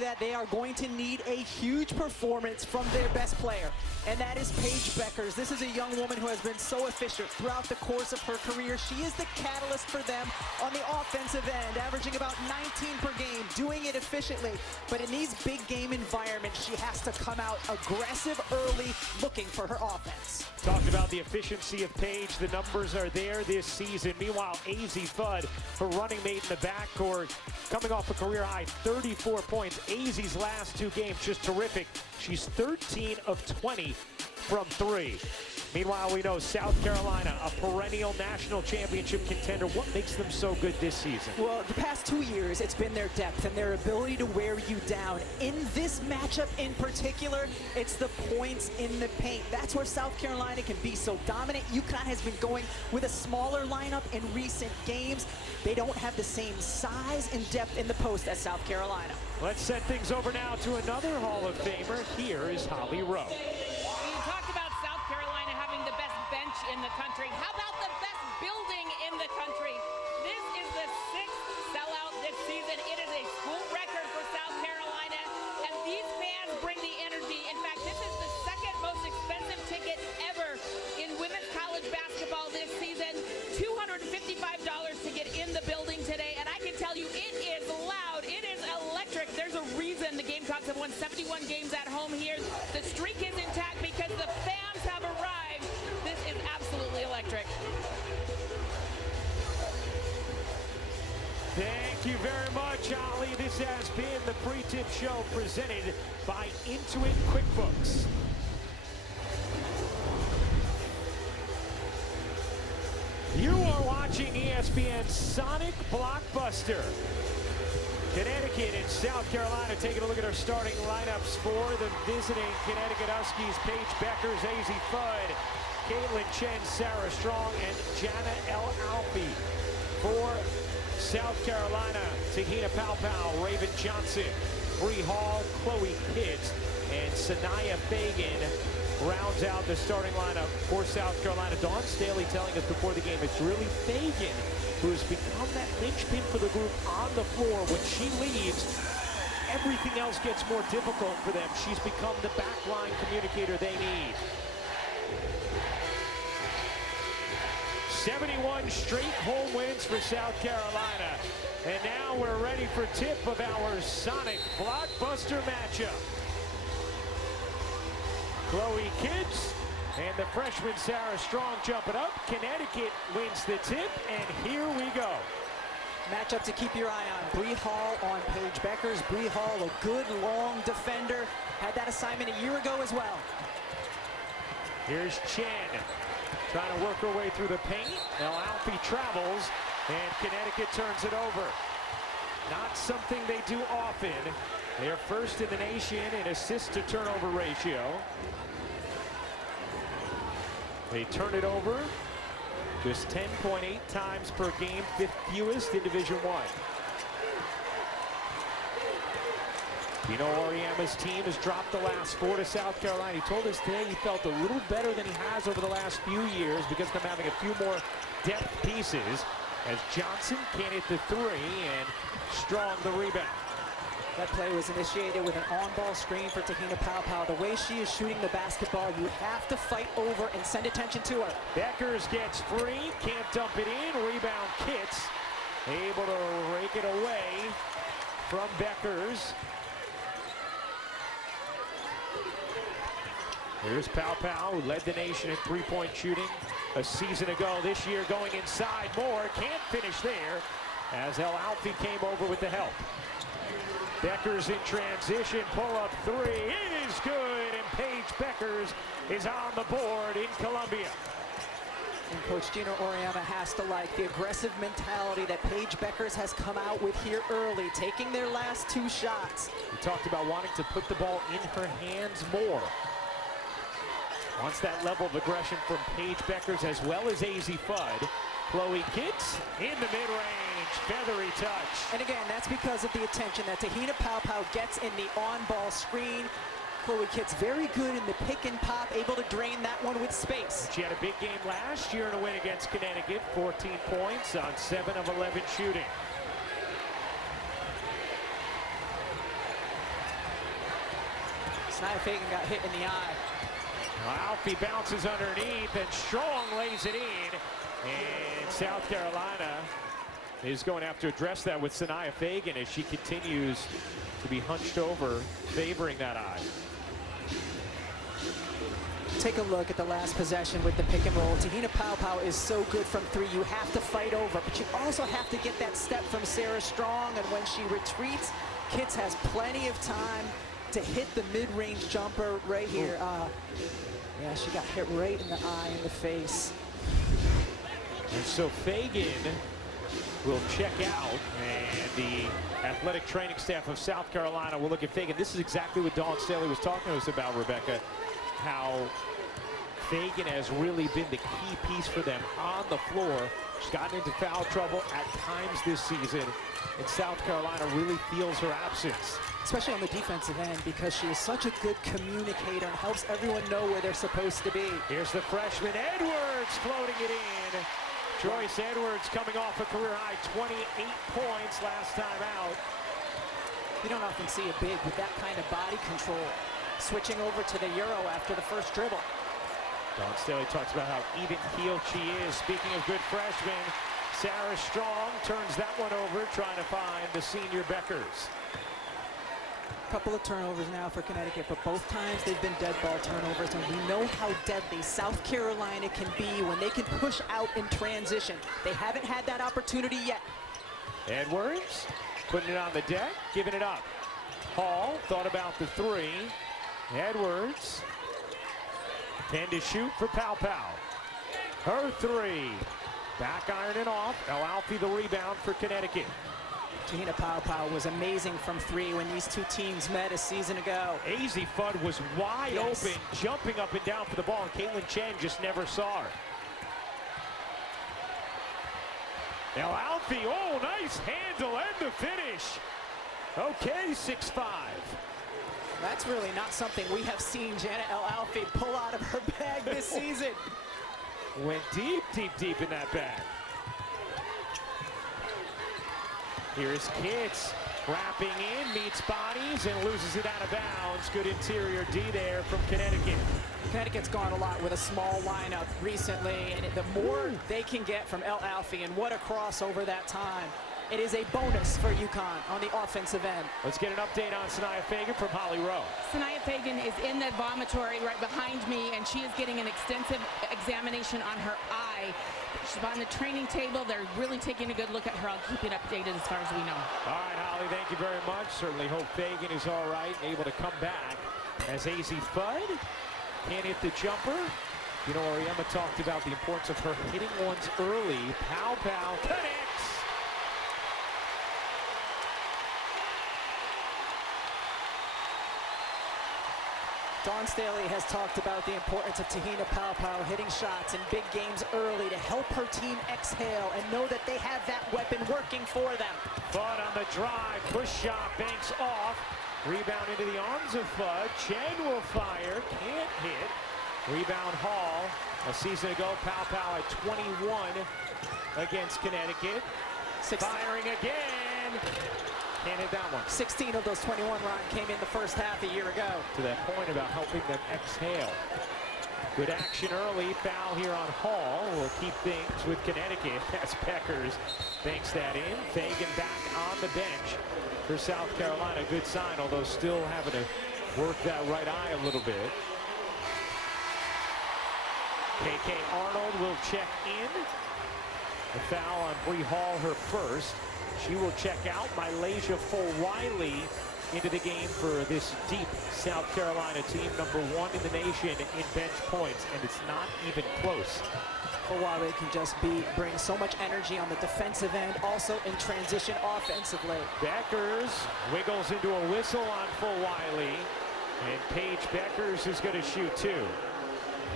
that they are going to need a huge performance from their best player, and that is Paige Bueckers. This is a young woman who has been so efficient throughout the course of her career. She is the catalyst for them on the offensive end, averaging about 19 per game, doing it efficiently. But in these big game environments, she has to come out aggressive early, looking for her offense. Talked about the efficiency of Paige. The numbers are there this season. Meanwhile, Azzi Fudd, her running mate in the backcourt, coming off a career-high 34 points. Azzi's last 2 games just terrific. She's 13 of 20 from 3. Meanwhile, we know South Carolina, a perennial national championship contender. What makes them so good this season? Well, the past 2 years, it's been their depth and their ability to wear you down. In this matchup in particular, it's the points in the paint. That's where South Carolina can be so dominant. UConn has been going with a smaller lineup in recent games. They don't have the same size and depth in the post as South Carolina. Let's set things over now to another Hall of Famer. Here is Holly Rowe. You talked about South Carolina having the best bench in the country. How about the best building in the country? This is the 6th sellout this season. It is a school record for South Carolina, and these fans bring the energy. In fact, this is the 2nd most expensive ticket ever in women's college basketball this season. $255 to get in the building today, and I can tell you it is loud. It is electric. There's a reason the Gamecocks have won 71 games at home here. The streak is intact because the fans have arrived. This is absolutely electric. Thank you very much, Holly. This has been the Pre-Tip Show presented by Intuit QuickBooks. You are watching ESPN's Sonic Blockbuster. Connecticut and South Carolina taking a look at our starting lineups for the visiting Connecticut Huskies. Paige Bueckers, Azzi Fudd, Caitlin Chen, Sarah Strong, and Jana El Alfi. For South Carolina, Tahina Paopao, Raven Johnson, Bree Hall, Chloe Pitts, and Sanaya Fagan rounds out the starting lineup for South Carolina. Dawn Staley telling us before the game it's really Fagan who has become that linchpin for the group on the floor. When she leaves, everything else gets more difficult for them. She's become the backline communicator they need. 71 straight home wins for South Carolina. And now we're ready for tip of our Sonic Blockbuster matchup. Chloe Kitts and the freshman Sarah Strong jumping up. Connecticut wins the tip, and here we go. Matchup to keep your eye on. Bree Hall on Paige Bueckers. Bree Hall, a good long defender. Had that assignment a year ago as well. Here's Chen trying to work her way through the paint. Now Alfie travels, and Connecticut turns it over. Not something they do often. They're first in the nation in assist to turnover ratio. They turn it over just 10.8 times per game, 5th fewest in Division I. You know, Oriama's team has dropped the last 4 to South Carolina. He told us today he felt a little better than he has over the last few years because of them having a few more depth pieces, as Johnson can't hit the 3 and Strong the rebound. That play was initiated with an on-ball screen for Tahina Paopao. The way she is shooting the basketball, you have to fight over and send attention to her. Bueckers gets free, can't dump it in. Rebound Kitts, able to rake it away from Bueckers. Here's Paopao, who led the nation in three-point shooting a season ago. This year going inside more, can't finish there as El Alfi came over with the help. Bueckers in transition, pull-up 3, it is good, and Paige Bueckers is on the board in Columbia. And Coach Gino Oriama has to like the aggressive mentality that Paige Bueckers has come out with here early, taking their last 2 shots. We talked about wanting to put the ball in her hands more. Wants that level of aggression from Paige Bueckers as well as Azzi Fudd. Chloe Kitts in the mid-range, feathery touch. And again, that's because of the attention that Tahina Paopao gets in the on-ball screen. Chloe Kitts very good in the pick and pop, able to drain that one with space. She had a big game last year in a win against Connecticut, 14 points on 7 of 11 shooting. Sanaya Fagan got hit in the eye. Alfie bounces underneath, and Strong lays it in. And South Carolina is going to have to address that with Sanaya Fagan as she continues to be hunched over, favoring that eye. Take a look at the last possession with the pick and roll. Te-Hina Paopao is so good from three. You have to fight over, but you also have to get that step from Sarah Strong. And when she retreats, Kitts has plenty of time to hit the mid-range jumper right here. Yeah, she got hit right in the eye, in the face. And so Fagan will check out, and the athletic training staff of South Carolina will look at Fagan. This is exactly what Dawn Staley was talking to us about, Rebecca, how Fagan has really been the key piece for them on the floor. She's gotten into foul trouble at times this season, and South Carolina really feels her absence. Especially on the defensive end, because she is such a good communicator and helps everyone know where they're supposed to be. Here's the freshman Edwards floating it in. Joyce Edwards coming off a career-high 28 points last time out. You don't often see a big with that kind of body control switching over to the Euro after the first dribble. Dawn Staley talks about how even-keeled she is. Speaking of good freshmen, Sarah Strong turns that one over, trying to find the senior Bueckers. Couple of turnovers now for Connecticut, but both times they've been dead ball turnovers, and we know how deadly South Carolina can be when they can push out in transition. They haven't had that opportunity yet. Edwards putting it on the deck, giving it up. Hall thought about the three. Edwards 10 to shoot for Paopao. Her three. Back ironing off. El Alfie the rebound for Connecticut. Te-Hina Paopao was amazing from three when these two teams met a season ago. Azzi Fudd was wide open, jumping up and down for the ball, and Caitlin Chen just never saw her. El Alfie, oh, nice handle and the finish. Okay, 6'5". That's really not something we have seen Janet El Alfie pull out of her bag this season. Went deep, deep, deep in that bag. Here's Kitts wrapping in, meets bodies, and loses it out of bounds. Good interior D there from Connecticut. Connecticut's gone a lot with a small lineup recently, and the more they can get from El Alfie, and what a crossover that time. It is a bonus for UConn on the offensive end. Let's get an update on Sanaya Fagan from Holly Rowe. Sanaya Fagan is in the vomitory right behind me, and she is getting an extensive examination on her eye. She's on the training table. They're really taking a good look at her. I'll keep it updated as far as we know. All right, Holly, thank you very much. Certainly hope Fagan is all right and able to come back. As Azzi Fudd can't hit the jumper. You know, Ariema talked about the importance of her hitting ones early. Paopao connects. Dawn Staley has talked about the importance of Te-Hina Paopao hitting shots in big games early to help her team exhale and know that they have that weapon working for them. Fudd on the drive, push shot, banks off. Rebound into the arms of Fudd. Chen will fire, can't hit. Rebound Hall. A season ago, Paopao at 21 against Connecticut. Firing again. Can't hit that one. 16 of those 21, Ron, came in the first half a year ago. To that point about helping them exhale. Good action early. Foul here on Hall. Will keep things with Connecticut as Bueckers banks that in. Fagan back on the bench for South Carolina. Good sign, although still having to work that right eye a little bit. KK Arnold will check in. A foul on Bree Hall, her first. She will check out. Malaysia Fulwiley into the game for this deep South Carolina team, number one in the nation in bench points, and it's not even close. Fulwiley can just bring so much energy on the defensive end, also in transition offensively. Bueckers wiggles into a whistle on Fulwiley, and Paige Bueckers is going to shoot two.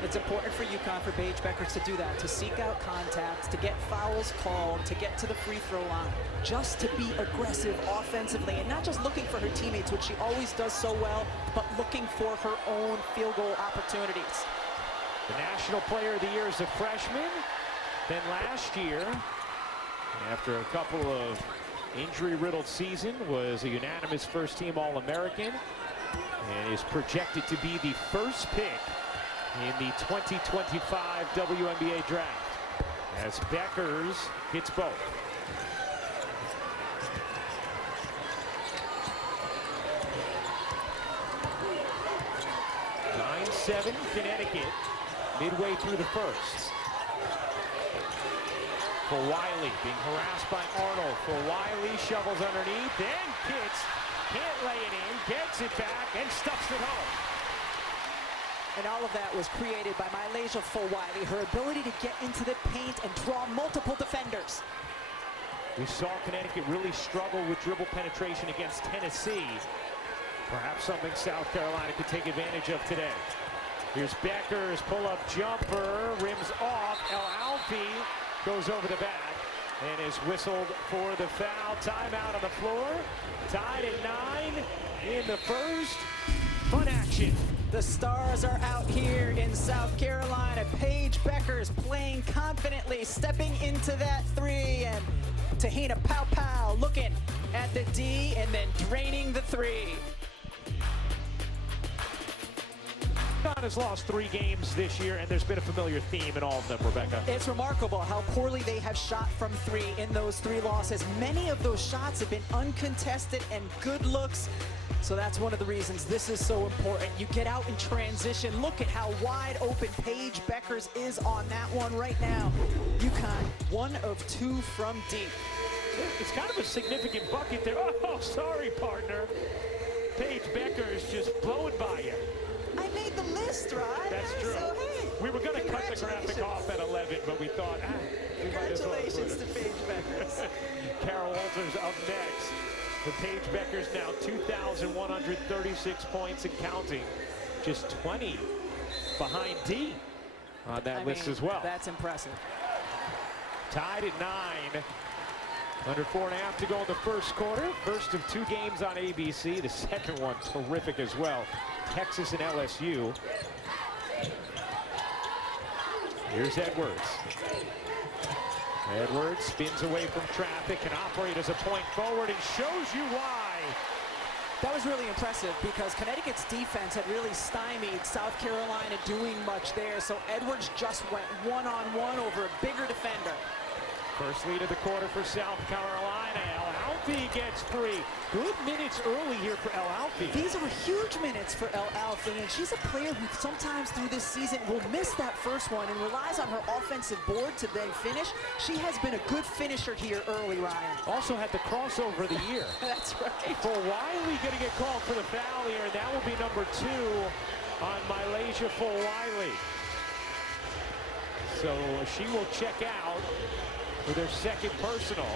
It's important for UConn, for Paige Bueckers to do that, to seek out contacts, to get fouls called, to get to the free throw line, just to be aggressive offensively, and not just looking for her teammates, which she always does so well, but looking for her own field goal opportunities. The National Player of the Year is a freshman. Then last year, after a couple of injury-riddled season, was a unanimous first-team All-American. and is projected to be the first pick in the 2025 WNBA draft, as Bueckers hits both. 9-7 Connecticut, midway through the first. For Wiley, being harassed by Arnold. For Wiley, shovels underneath, then kicks, can't lay it in, gets it back, and stuffs it home. And all of that was created by Malaysia Fulwiley, her ability to get into the paint and draw multiple defenders. We saw Connecticut really struggle with dribble penetration against Tennessee. Perhaps something South Carolina could take advantage of today. Here's Bueckers, pull-up jumper, rims off. El Alfie goes over the back and is whistled for the foul. Timeout on the floor. Tied at 9 in the first. Fun action. The stars are out here in South Carolina. Paige Bueckers playing confidently, stepping into that three, and Tahina Pow looking at the D and then draining the three. UConn has lost 3 games this year, and there's been a familiar theme in all of them, Rebecca. It's remarkable how poorly they have shot from 3 in those 3 losses. Many of those shots have been uncontested and good looks. So that's one of the reasons this is so important. You get out in transition. Look at how wide open Paige Bueckers is on that one right now. UConn, 1 of 2 from deep. It's kind of a significant bucket there. Oh, sorry, partner. Paige Bueckers just blowing by you. I made the list, right? That's true. So, hey, we were going to cut the graphic off at 11, but we thought, we might as well put it. congratulations to Paige Bueckers. Carol Walters up next. For Paige Bueckers now 2,136 points and counting. Just 20 behind D on that list as well. That's impressive. Tied at 9. Under 4.5 to go in the first quarter. First of 2 games on ABC. The second one terrific as well. Texas and LSU. Here's Edwards. Edwards spins away from traffic, can operate as a point forward, and shows you why. That was really impressive because Connecticut's defense had really stymied South Carolina doing much there. So Edwards just went one-on-one over a bigger defender. First lead of the quarter for South Carolina. El Alfie gets 3. Good minutes early here for El Alfie. These are huge minutes for El Alfie, and she's a player who sometimes through this season will miss that first one and relies on her offensive board to then finish. She has been a good finisher here early, Ryan. Also had the crossover of the year. That's right. For Wiley going to get called for the foul here, and that will be number 2 on Malaysia for Wiley. So she will check out with her second personal,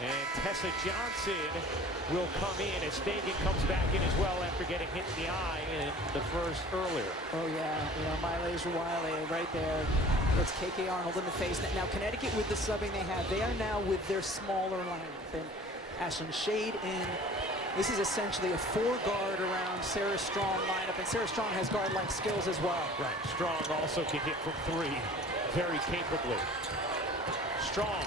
and Tessa Johnson will come in as Fagan comes back in as well after getting hit in the eye in the first earlier. Oh yeah, you know, Malaysia Wiley right there. That's KK Arnold in the face. Now Connecticut with the subbing they have, they are now with their smaller lineup. And Ashlyn Shade in. This is essentially a 4-guard around Sarah Strong lineup, and Sarah Strong has guard-like skills as well. Right, Strong also can hit from 3 very capably. Strong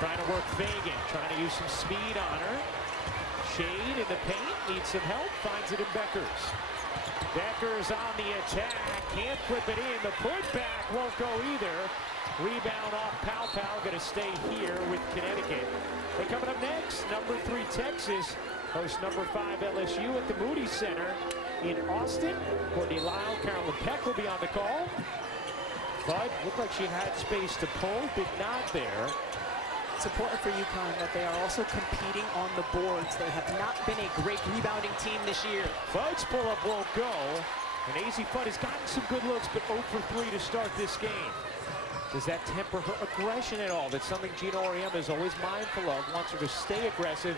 trying to work Fagan, trying to use some speed on her. Shade in the paint, needs some help, finds it in Bueckers. Bueckers on the attack, can't flip it in. The putback won't go either. Rebound off Pow, gonna stay here with Connecticut. And coming up next, number 3 Texas hosts number 5 LSU at the Moody Center in Austin. Courtney Lyle, Carolyn Peck will be on the call. Fudd looked like she had space to pull, did not there. It's important for UConn that they are also competing on the boards. They have not been a great rebounding team this year. Fudd's pull-up won't go, and Azzi Fudd has gotten some good looks, but 0 for 3 to start this game. Does that temper her aggression at all? That's something Gino Auriemma is always mindful of, wants her to stay aggressive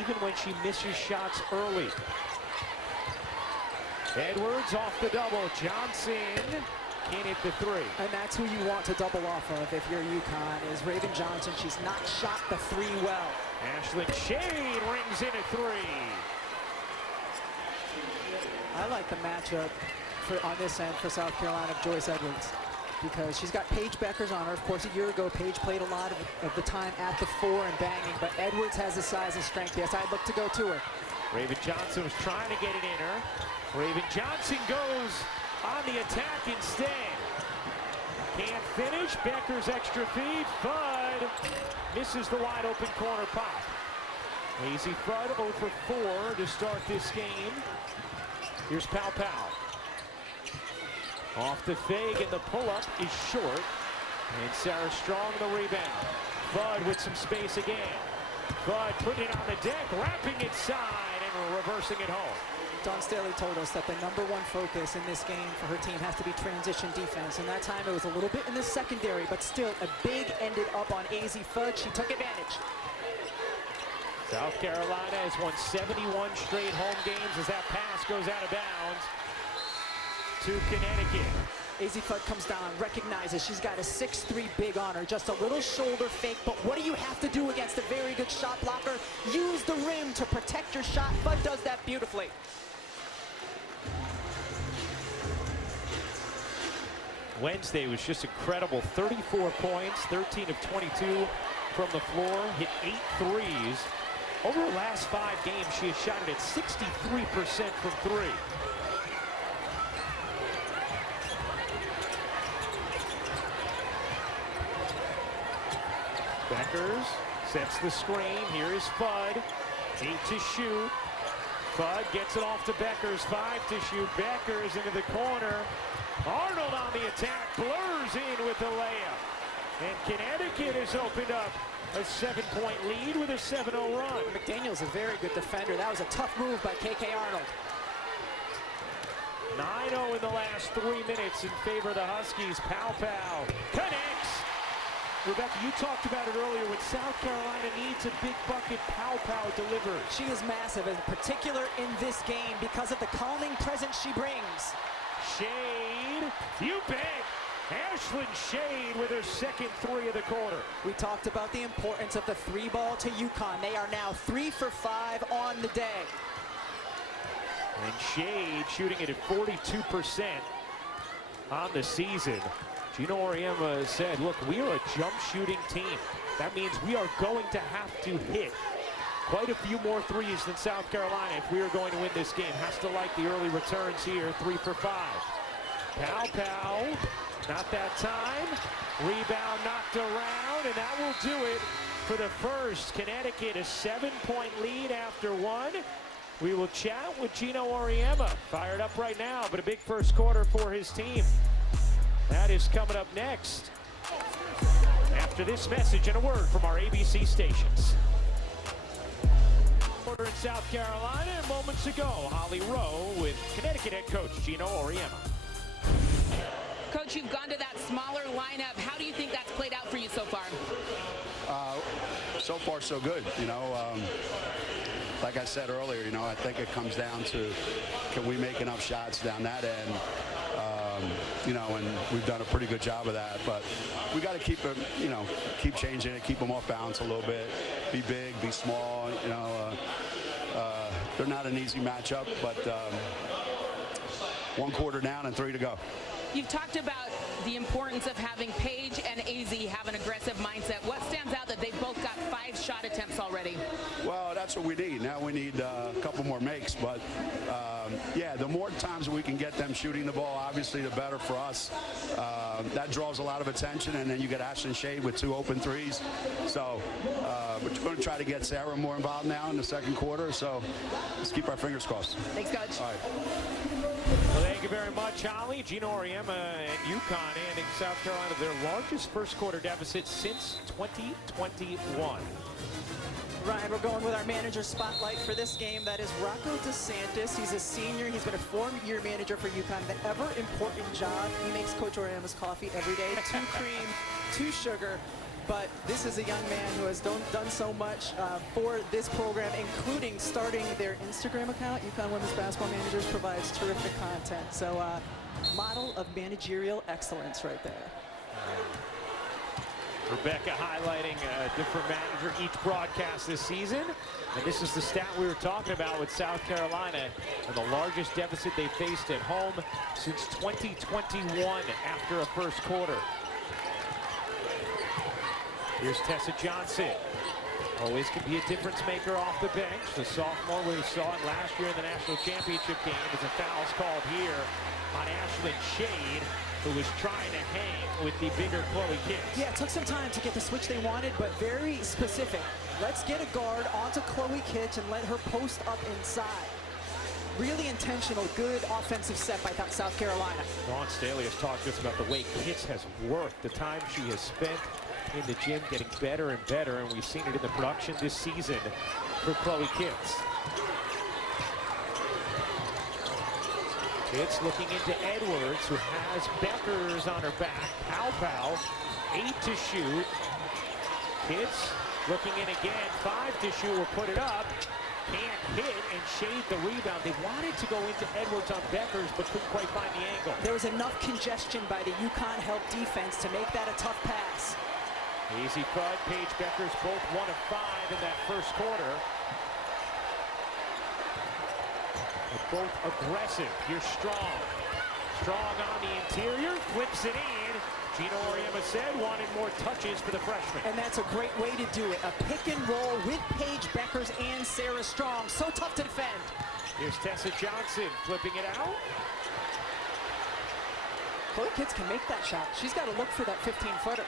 even when she misses shots early. Edwards off the double, Johnson can't hit the 3. And that's who you want to double off of if you're UConn, is Raven Johnson. She's not shot the 3 well. Ashlyn Shade rings in a 3. I like the matchup on this end for South Carolina of Joyce Edwards, because she's got Paige Bueckers on her. Of course, a year ago, Paige played a lot of the time at the 4 and banging, but Edwards has the size and strength. Yes, I'd look to go to her. Raven Johnson was trying to get it in her. Raven Johnson goes on the attack instead. Can't finish. Bueckers extra feed. Fudd misses the wide open corner pop. Azzi Fudd 0 for 4 to start this game. Here's Pow Pow. Off the fake, and the pull-up is short. And Sarah Strong the rebound. Fudd with some space again. Fudd putting it on the deck, wrapping it side, and reversing it home. Dawn Staley told us that the #1 focus in this game for her team has to be transition defense. And that time it was a little bit in the secondary, but still a big ended up on Azzi Fudd. She took advantage. South Carolina has won 71 straight home games as that pass goes out of bounds to Connecticut. Azzi Fudd comes down, recognizes she's got a 6'3" big on her, just a little shoulder fake, but what do you have to do against a very good shot blocker? Use the rim to protect your shot. Fudd does that beautifully. Wednesday was just incredible. 34 points, 13 of 22 from the floor, hit 8 threes. Over the last 5 games, she has shot it at 63% from 3. Bueckers sets the screen. Here is Fudd. 8 to shoot. Fudd gets it off to Bueckers. 5 to shoot. Bueckers into the corner. Arnold on the attack. Blurs in with the layup. And Connecticut has opened up a 7-point lead with a 7-0 run. McDaniel's a very good defender. That was a tough move by KK Arnold. 9-0 in the last 3 minutes in favor of the Huskies. Pow Pow connects. Rebecca, you talked about it earlier. When South Carolina needs a big bucket, Pow Pow delivers. She is massive, in particular in this game, because of the calming presence she brings. Shade, you bet. Ashlyn Shade with her second 3 of the quarter. We talked about the importance of the 3 ball to UConn. They are now 3 for 5 on the day. And Shade shooting it at 42% on the season. Gino Auriemma said, look, we are a jump shooting team. That means we are going to have to hit quite a few more threes than South Carolina if we are going to win this game. Has to like the early returns here, 3 for 5. Pow Pow, not that time. Rebound knocked around, and that will do it for the first. Connecticut a 7-point lead after 1. We will chat with Gino Auriemma. Fired up right now, but a big first quarter for his team. That is coming up next after this message and a word from our ABC stations. In South Carolina, and moments ago, Holly Rowe with Connecticut head coach Gino Auriemma. Coach, you've gone to that smaller lineup. How do you think that's played out for you so far? So far, so good. You know, like I said earlier, you know, I think it comes down to can we make enough shots down that end? You know, and we've done a pretty good job of that. But we got to keep it, you know, keep changing it, keep them off balance a little bit. Be big, be small. You know, they're not an easy matchup, but 1 quarter down and 3 to go. You've talked about the importance of having Paige and Azzi have an aggressive mindset. What stands out that they've both got 5 shot attempts already? Well, that's what we need. Now we need a couple more makes, but yeah, the more times we can get them shooting the ball, obviously the better for us. That draws a lot of attention, and then you get Ashlyn Shade with 2 open threes. So we're going to try to get Sarah more involved now in the second quarter, so let's keep our fingers crossed. Thanks, Coach. All right. Well, thank you very much, Holly. Gino Auriemma and UConn handing South Carolina their largest first quarter deficit since 2021. Ryan, we're going with our manager spotlight for this game. That is Rocco DeSantis. He's a senior. He's been a 4-year manager for UConn. The ever important job. He makes Coach Auriemma's coffee every day. 2 cream, 2 sugar. But this is a young man who has done so much for this program, including starting their Instagram account. UConn Women's Basketball Managers provides terrific content. So model of managerial excellence right there. Rebecca highlighting a different manager each broadcast this season. And this is the stat we were talking about with South Carolina and the largest deficit they faced at home since 2021 after a first quarter. Here's Tessa Johnson Always can be a difference maker off the bench. The sophomore, we saw it last year in the national championship game, as a foul's called here on Ashlyn Shade, who was trying to hang with the bigger Chloe Kitts. Yeah, it took some time to get the switch they wanted, but very specific. Let's get a guard onto Chloe Kitts and let her post up inside. Really intentional, good offensive set by South Carolina. Dawn Staley has talked to us about the way Kitts has worked, the time she has spent in the gym getting better and better, and we've seen it in the production this season for Chloe Kitts. Kitts looking into Edwards, who has Bueckers on her back. Pow, 8 to shoot. Kitts looking in again, 5 to shoot, will put it up. Can't hit and shade the rebound. They wanted to go into Edwards on Bueckers, but couldn't quite find the angle. There was enough congestion by the UConn help defense to make that a tough pass. Azzi Fudd, Paige Bueckers, both 1 of 5 in that first quarter. They're both aggressive. Here's Strong. Strong on the interior, flips it in. Gino Auriemma said wanted more touches for the freshman. And that's a great way to do it. A pick and roll with Paige Bueckers and Sarah Strong. So tough to defend. Here's Tessa Johnson flipping it out. Chloe Kitts can make that shot. She's got to look for that 15-footer.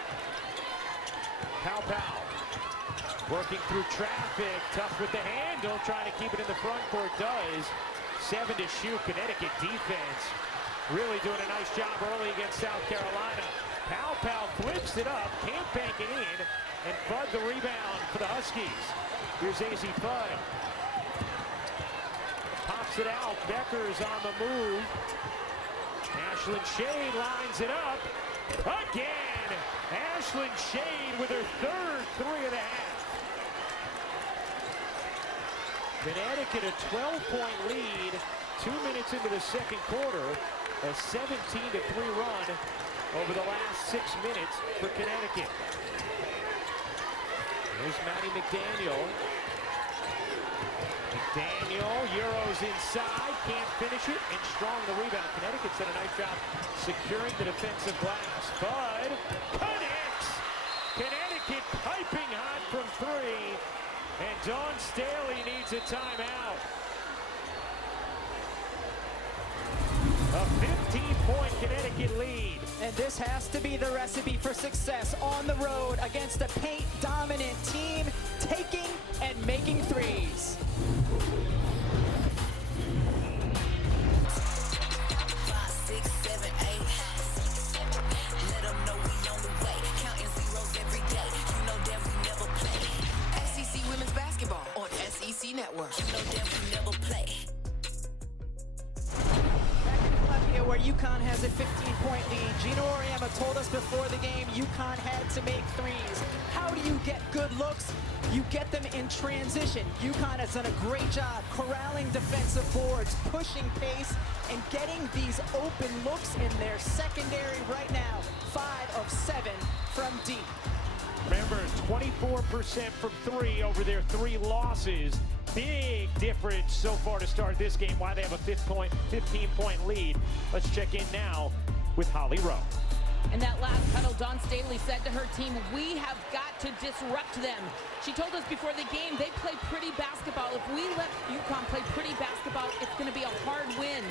Pow. Working through traffic. Tough with the handle. Trying to keep it in the front court. Does. 7 to shoot. Connecticut defense really doing a nice job early against South Carolina. Pow flips it up, can't bank it in, and Fudd the rebound for the Huskies. Here's Azzi Fudd. Pops it out, Bueckers on the move. Ashlyn Shade lines it up. Again! Ashlyn Shade with her third 3 of the half. Connecticut a 12-point lead, 2 minutes into the second quarter. A 17-3 run over the last 6 minutes for Connecticut. There's Maddie McDaniel. McDaniel, Euros inside, can't finish it, and Strong the rebound. Connecticut's done a nice job securing the defensive glass. Fudd connects. Connecticut piping hot from 3, and Dawn Staley needs a timeout. A 15-point Connecticut lead. And this has to be the recipe for success on the road against a paint-dominant team, taking and making threes. 5, 6, 7, 8. Let them know we on the way. Counting zeros every day. You know that we never play. SEC Women's Basketball on SEC Network. You know that we never play. Where UConn has a 15-point lead. Gino Auriemma told us before the game UConn had to make threes. How do you get good looks? You get them in transition. UConn has done a great job corralling defensive boards, pushing pace, and getting these open looks in their secondary right now. 5 of 7 from deep. Remember, 24% from 3 over their 3 losses. Big difference so far to start this game, why they have a 15-point lead. Let's check in now with Holly Rowe. In that last huddle, Dawn Staley said to her team, we have got to disrupt them. She told us before the game they play pretty basketball. If we let UConn play pretty basketball, it's going to be a hard win.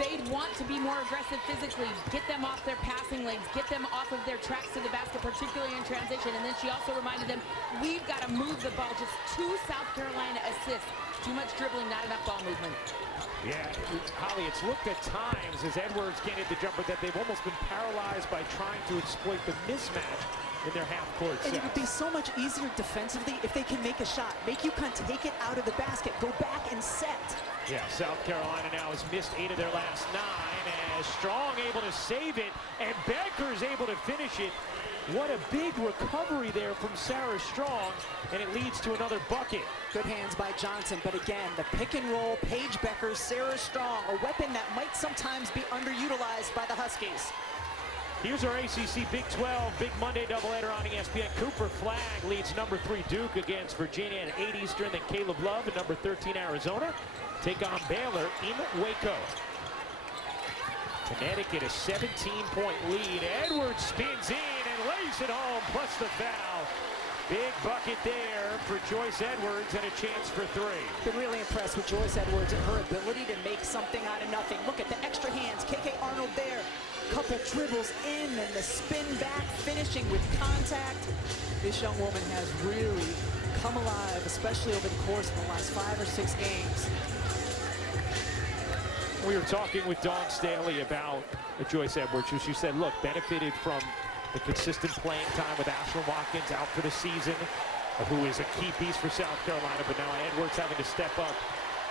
They'd want to be more aggressive physically, get them off their passing lanes, get them off of their tracks to the basket, particularly in transition. And then she also reminded them, we've got to move the ball. Just 2 South Carolina assists. Too much dribbling, not enough ball movement. Yeah, Holly, it's looked at times as Edwards gained the jumper that they've almost been paralyzed by trying to exploit the mismatch in their half-court sets. And it would be so much easier defensively if they can make a shot. Make UConn take it out of the basket, go back and set. Yeah, South Carolina now has missed 8 of their last 9, as Strong able to save it, and Bueckers able to finish it. What a big recovery there from Sarah Strong, and it leads to another bucket. Good hands by Johnson, but again, the pick and roll, Paige Bueckers, Sarah Strong, a weapon that might sometimes be underutilized by the Huskies. Here's our ACC Big 12 Big Monday doubleheader on ESPN. Cooper Flagg leads number 3 Duke against Virginia at 8 Eastern. Then Caleb Love at number 13 Arizona take on Baylor in Waco. Connecticut a 17-point lead. Edwards spins in and lays it home, plus the foul. Big bucket there for Joyce Edwards and a chance for three. Been really impressed with Joyce Edwards and her ability to make something out of nothing. Look at the extra hands. KK Arnold there. Couple dribbles in and the spin back, finishing with contact. This young woman has really come alive, especially over the course of the last 5 or 6 games. We were talking with Dawn Staley about Joyce Edwards, who she said, look, benefited from the consistent playing time with Ashlyn Watkins out for the season, who is a key piece for South Carolina, but now Edwards having to step up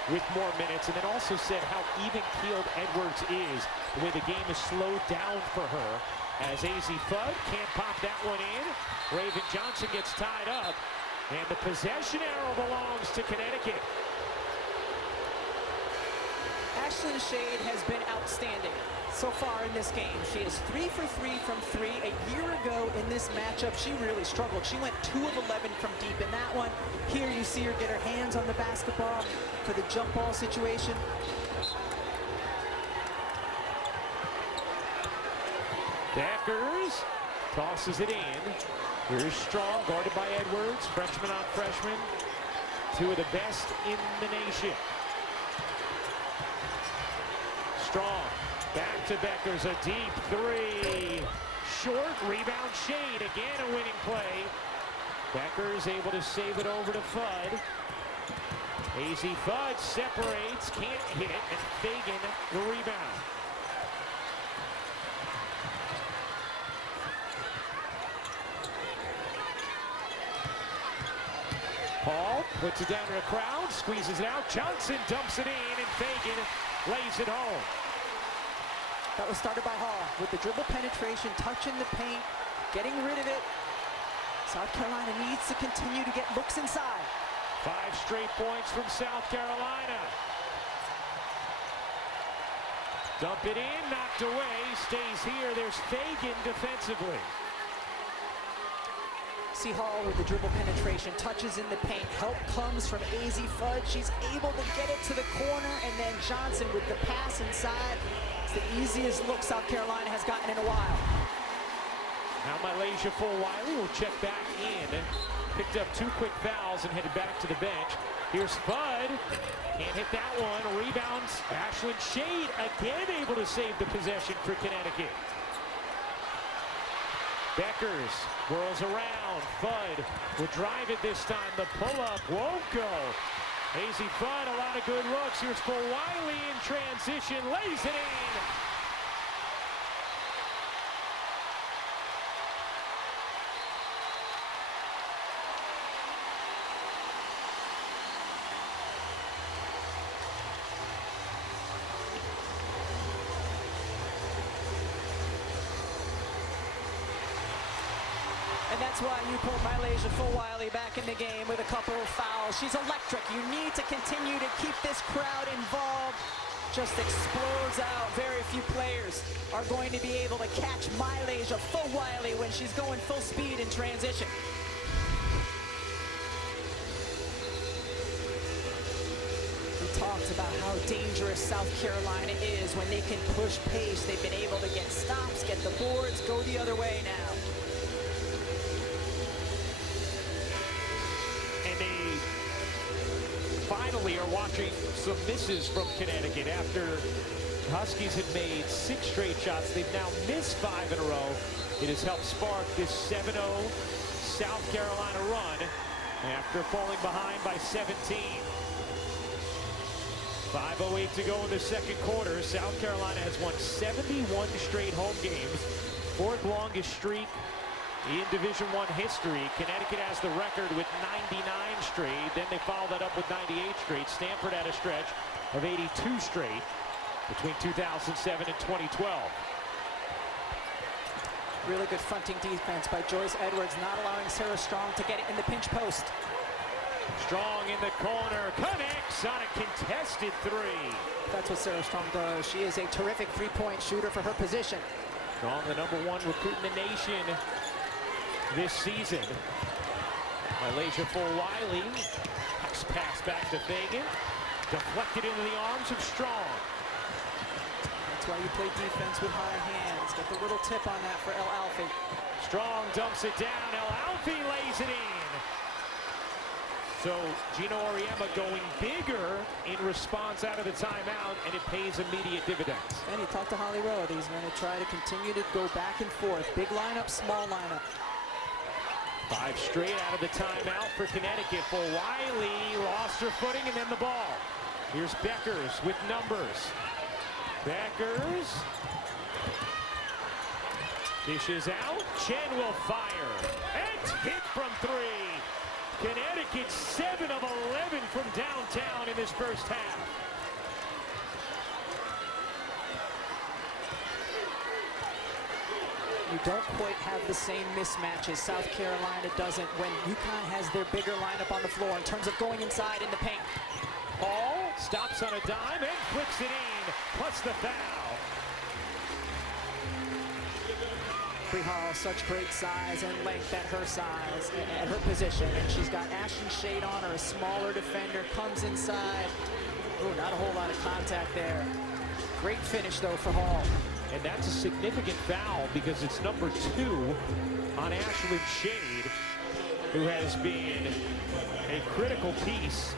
with more minutes, and then also said how even-keeled Edwards is, the way the game is slowed down for her, as Azzi Fudd can't pop that one in. Raven Johnson gets tied up, and the possession arrow belongs to Connecticut. Ashlyn Shade has been outstanding so far in this game. She is 3 for 3 from 3. A year ago in this matchup, she really struggled. She went 2 of 11 from deep in that one. Here you see her get her hands on the basketball for the jump ball situation. Bueckers tosses it in. Here's Strong, guarded by Edwards. Freshman on freshman. 2 of the best in the nation. Strong, back to Bueckers, a deep 3. Short, rebound Shade, again a winning play. Bueckers able to save it over to Fudd. Azzi Fudd separates, can't hit, and Fagan the rebound. Paul puts it down to the crowd, squeezes it out. Johnson dumps it in, and Fagan lays it home. That was started by Hall with the dribble penetration, touching the paint, getting rid of it. South Carolina needs to continue to get looks inside. 5 straight points from South Carolina. Dump it in, knocked away, stays here. There's Fagan defensively. See Hall with the dribble penetration, touches in the paint. Help comes from Azzi Fudd. She's able to get it to the corner, and then Johnson with the pass inside. It's the easiest look South Carolina has gotten in a while. Now Malaysia Full-Wiley will check back in. Picked up 2 quick fouls and headed back to the bench. Here's Fudd. Can't hit that one. Rebounds. Ashlyn Shade again able to save the possession for Connecticut. Bueckers whirls around. Fudd will drive it this time. The pull-up won't go. Azzi Fudd, a lot of good looks. Here's Full-Wiley in transition. Lays it in. And that's why you pulled Malaysia Full-Wiley back in the game with a couple of fouls. She's electric. You need to continue to keep this crowd involved. Just explodes out. Very few players are going to be able to catch Malaysia Full-Wiley when she's going full speed in transition. We talked about how dangerous South Carolina is when they can push Paige. They've been able to get stops, get the boards, go the other way now. And they finally are watching some misses from Connecticut after Huskies had made 6 straight shots. They've now missed 5 in a row. It has helped spark this 7-0 South Carolina run after falling behind by 17. 5:08 to go in the second quarter. South Carolina has won 71 straight home games, 4th longest streak in Division I history. Connecticut has the record with 99 straight. Then they followed that up with 98 straight. Stanford had a stretch of 82 straight between 2007 and 2012. Really good fronting defense by Joyce Edwards, not allowing Sarah Strong to get it in the pinch post. Strong in the corner, connects on a contested 3. That's what Sarah Strong does. She is a terrific three-point shooter for her position. Strong, the #1 recruit in the nation this season. Malaysia Full-Wiley. Pass back to Fagan. Deflected into the arms of Strong. That's why you play defense with high hands. Get the little tip on that for El Alfi. Strong dumps it down. El Alfi lays it in. So Gino Auriemma going bigger in response out of the timeout, and it pays immediate dividends. And you talk to Holly Rowe. He's going to try to continue to go back and forth. Big lineup, small lineup. 5 straight out of the timeout for Connecticut. For Wiley, lost her footing, and then the ball. Here's Bueckers with numbers. Bueckers dishes out. Chen will fire. And hit from 3. Connecticut 7 of 11 from downtown in this first half. You don't quite have the same mismatches. South Carolina doesn't when UConn has their bigger lineup on the floor in terms of going inside in the paint. Hall stops on a dime and flips it in, plus the foul. Bree Hall, such great size and length at her size, at her position. And she's got Ashton Shade on her, a smaller defender, comes inside. Ooh, not a whole lot of contact there. Great finish, though, for Hall. And that's a significant foul because it's number 2 on Ashlyn Shade, who has been a critical piece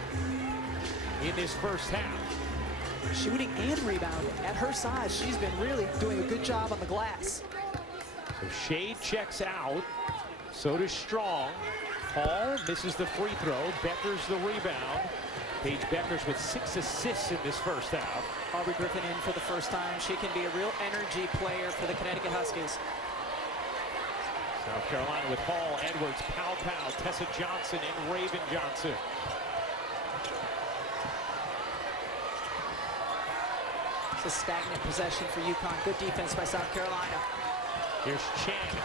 in this first half. Shooting and rebounding. At her size, she's been really doing a good job on the glass. So Shade checks out. So does Strong. Hall misses the free throw. Bueckers the rebound. Paige Bueckers with 6 assists in this first half. Aubrey Griffin in for the first time. She can be a real energy player for the Connecticut Huskies. South Carolina with Hall, Edwards, Pow Pow, Tessa Johnson, and Raven Johnson. It's a stagnant possession for UConn. Good defense by South Carolina. Here's Chen.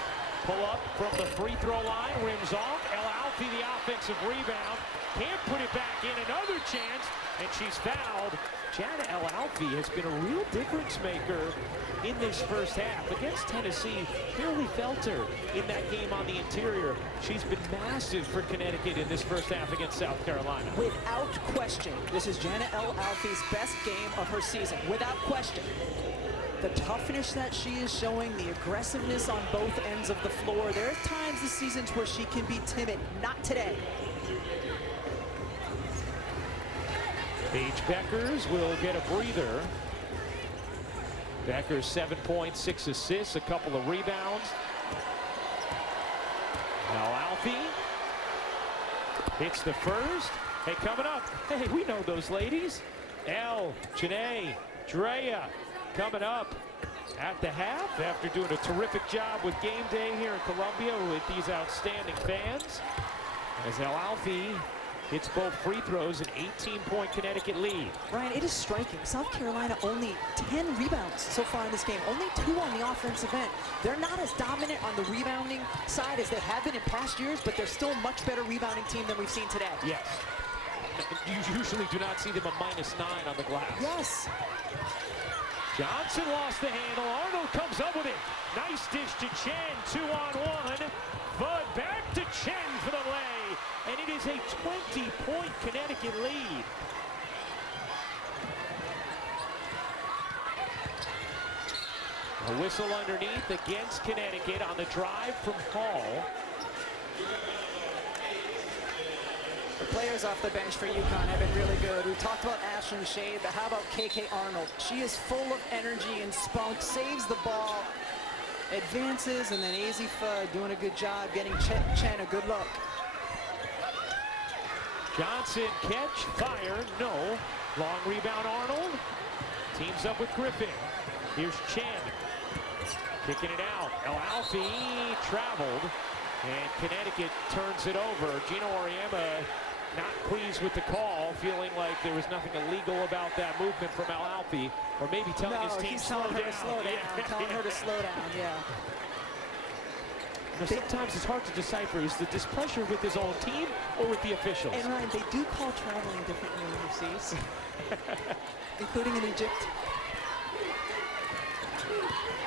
Pull up from the free throw line, rims off. El Alfi, the offensive rebound. Can't put it back in. Another chance, and she's fouled. Jana El Alfi has been a real difference maker in this first half. Against Tennessee, barely felt her in that game on the interior. She's been massive for Connecticut in this first half against South Carolina. Without question, this is Jana El Alfi's best game of her season. Without question. The toughness that she is showing, the aggressiveness on both ends of the floor. There are times this season where she can be timid. Not today. Paige Bueckers will get a breather. Bueckers 7 points, 6 assists, a couple of rebounds. El Alfi hits the first. Hey, coming up. Hey, we know those ladies. Elle, Janae, Drea coming up at the half after doing a terrific job with game day here in Columbia with these outstanding fans. As El Alfi hits both free throws, an 18-point Connecticut lead. Ryan, it is striking. South Carolina only 10 rebounds so far in this game. Only 2 on the offensive end. They're not as dominant on the rebounding side as they have been in past years, but they're still a much better rebounding team than we've seen today. Yes. You usually do not see them a -9 on the glass. Yes. Johnson lost the handle. Arnold comes up with it. Nice dish to Chen. 2-on-1. Fudd back to Chen for the lay. And it is a 20-point Connecticut lead. A whistle underneath against Connecticut on the drive from Hall. The players off the bench for UConn have been really good. We talked about Ashlyn Shade, but how about KK Arnold? She is full of energy and spunk, saves the ball, advances, and then Azzi Fudd doing a good job getting Chen a good look. Johnson catch, fire, no. Long rebound Arnold. Teams up with Griffin. Here's Chen. Kicking it out. El Alfi traveled. And Connecticut turns it over. Gino Auriemma not pleased with the call, feeling like there was nothing illegal about that movement from El Alfi. Or maybe telling his team telling her to slow down. Telling her to slow down, yeah. Now, sometimes it's hard to decipher, is the displeasure with his own team or with the officials? And Ryan, they do call traveling differently overseas, including in Egypt.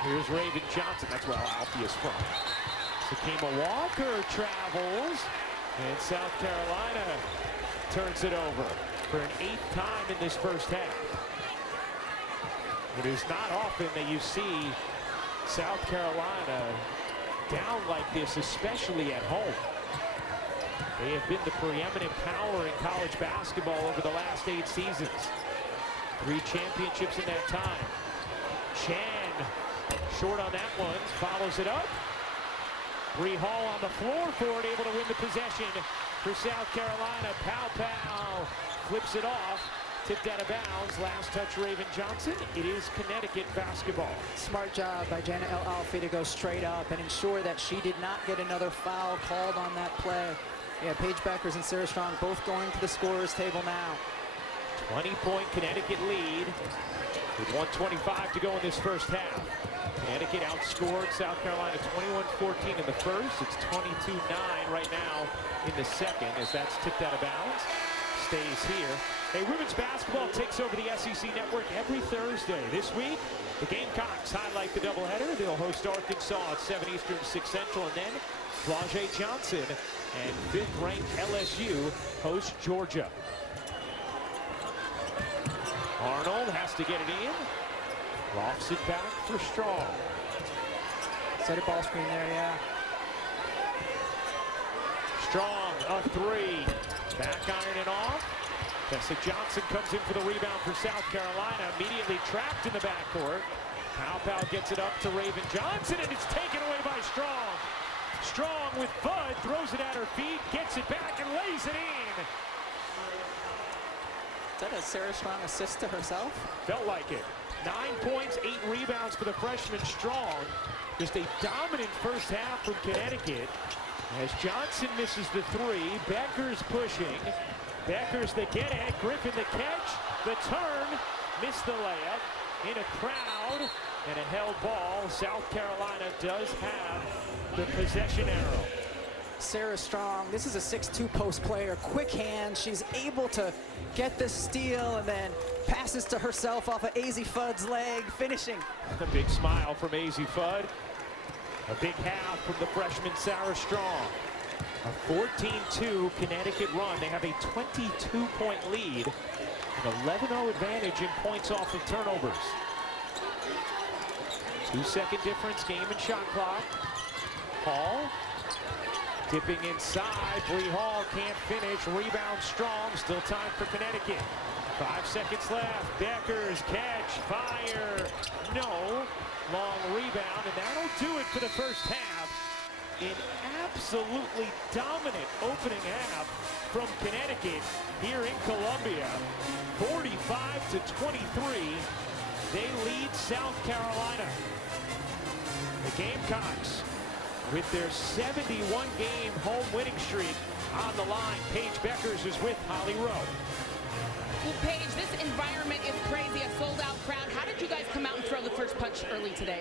Here's Raven Johnson. That's where El Alfi is from. Sakima Walker travels, and South Carolina turns it over for an 8th time in this first half. It is not often that you see South Carolina down like this, especially at home. They have been the preeminent power in college basketball over the last 8 seasons. 3 championships in that time. Chan short on that one, follows it up. Bree Hall on the floor for it, able to win the possession for South Carolina. Pow flips it off. Tipped out of bounds. Last touch, Raven Johnson. It is Connecticut basketball. Smart job by Janet El-Alfi to go straight up and ensure that she did not get another foul called on that play. Yeah, Paige Bueckers and Sarah Strong both going to the scorer's table now. 20-point Connecticut lead with 1:25 to go in this first half. Connecticut outscored South Carolina 21-14 in the first. It's 22-9 right now in the second as that's tipped out of bounds. Stays here. Hey, women's basketball takes over the SEC network every Thursday. This week, the Gamecocks highlight the doubleheader. They'll host Arkansas at 7 Eastern, 6 Central, and then Flau'jae Johnson and 5th-ranked LSU host Georgia. Arnold has to get it in. Lofts it back for Strong. Set a ball screen there, yeah. Strong, a 3. Back ironing off. Tessa Johnson comes in for the rebound for South Carolina. Immediately trapped in the backcourt. Pow gets it up to Raven Johnson, and it's taken away by Strong. Strong with Fudd, throws it at her feet, gets it back, and lays it in. Is that a Sarah Strong assist to herself? Felt like it. 9 points, 8 rebounds for the freshman Strong. Just a dominant first half from Connecticut. As Johnson misses the 3, Bueckers pushing. Bueckers the get it, Griffin the catch, the turn, missed the layup in a crowd, and a held ball. South Carolina does have the possession arrow. Sarah Strong, this is a 6'2" post player, quick hand. She's able to get the steal and then passes to herself off of Azzi Fudd's leg, finishing. A big smile from Azzi Fudd. A big half from the freshman Sarah Strong. A 14-2 Connecticut run. They have a 22-point lead, an 11-0 advantage in points off of turnovers. 2-second difference, game and shot clock. Hall dipping inside. Bree Hall can't finish. Rebound Strong. Still time for Connecticut. 5 seconds left. Bueckers catch, fire, no. Long rebound, and that'll do it for the first half. An absolutely dominant opening half from Connecticut here in Columbia. 45-23. They lead South Carolina. The Gamecocks with their 71-game home winning streak on the line. Paige Bueckers is with Holly Rowe. Well, Paige, this environment is crazy, a sold-out crowd. How did you guys come out and throw the first punch early today?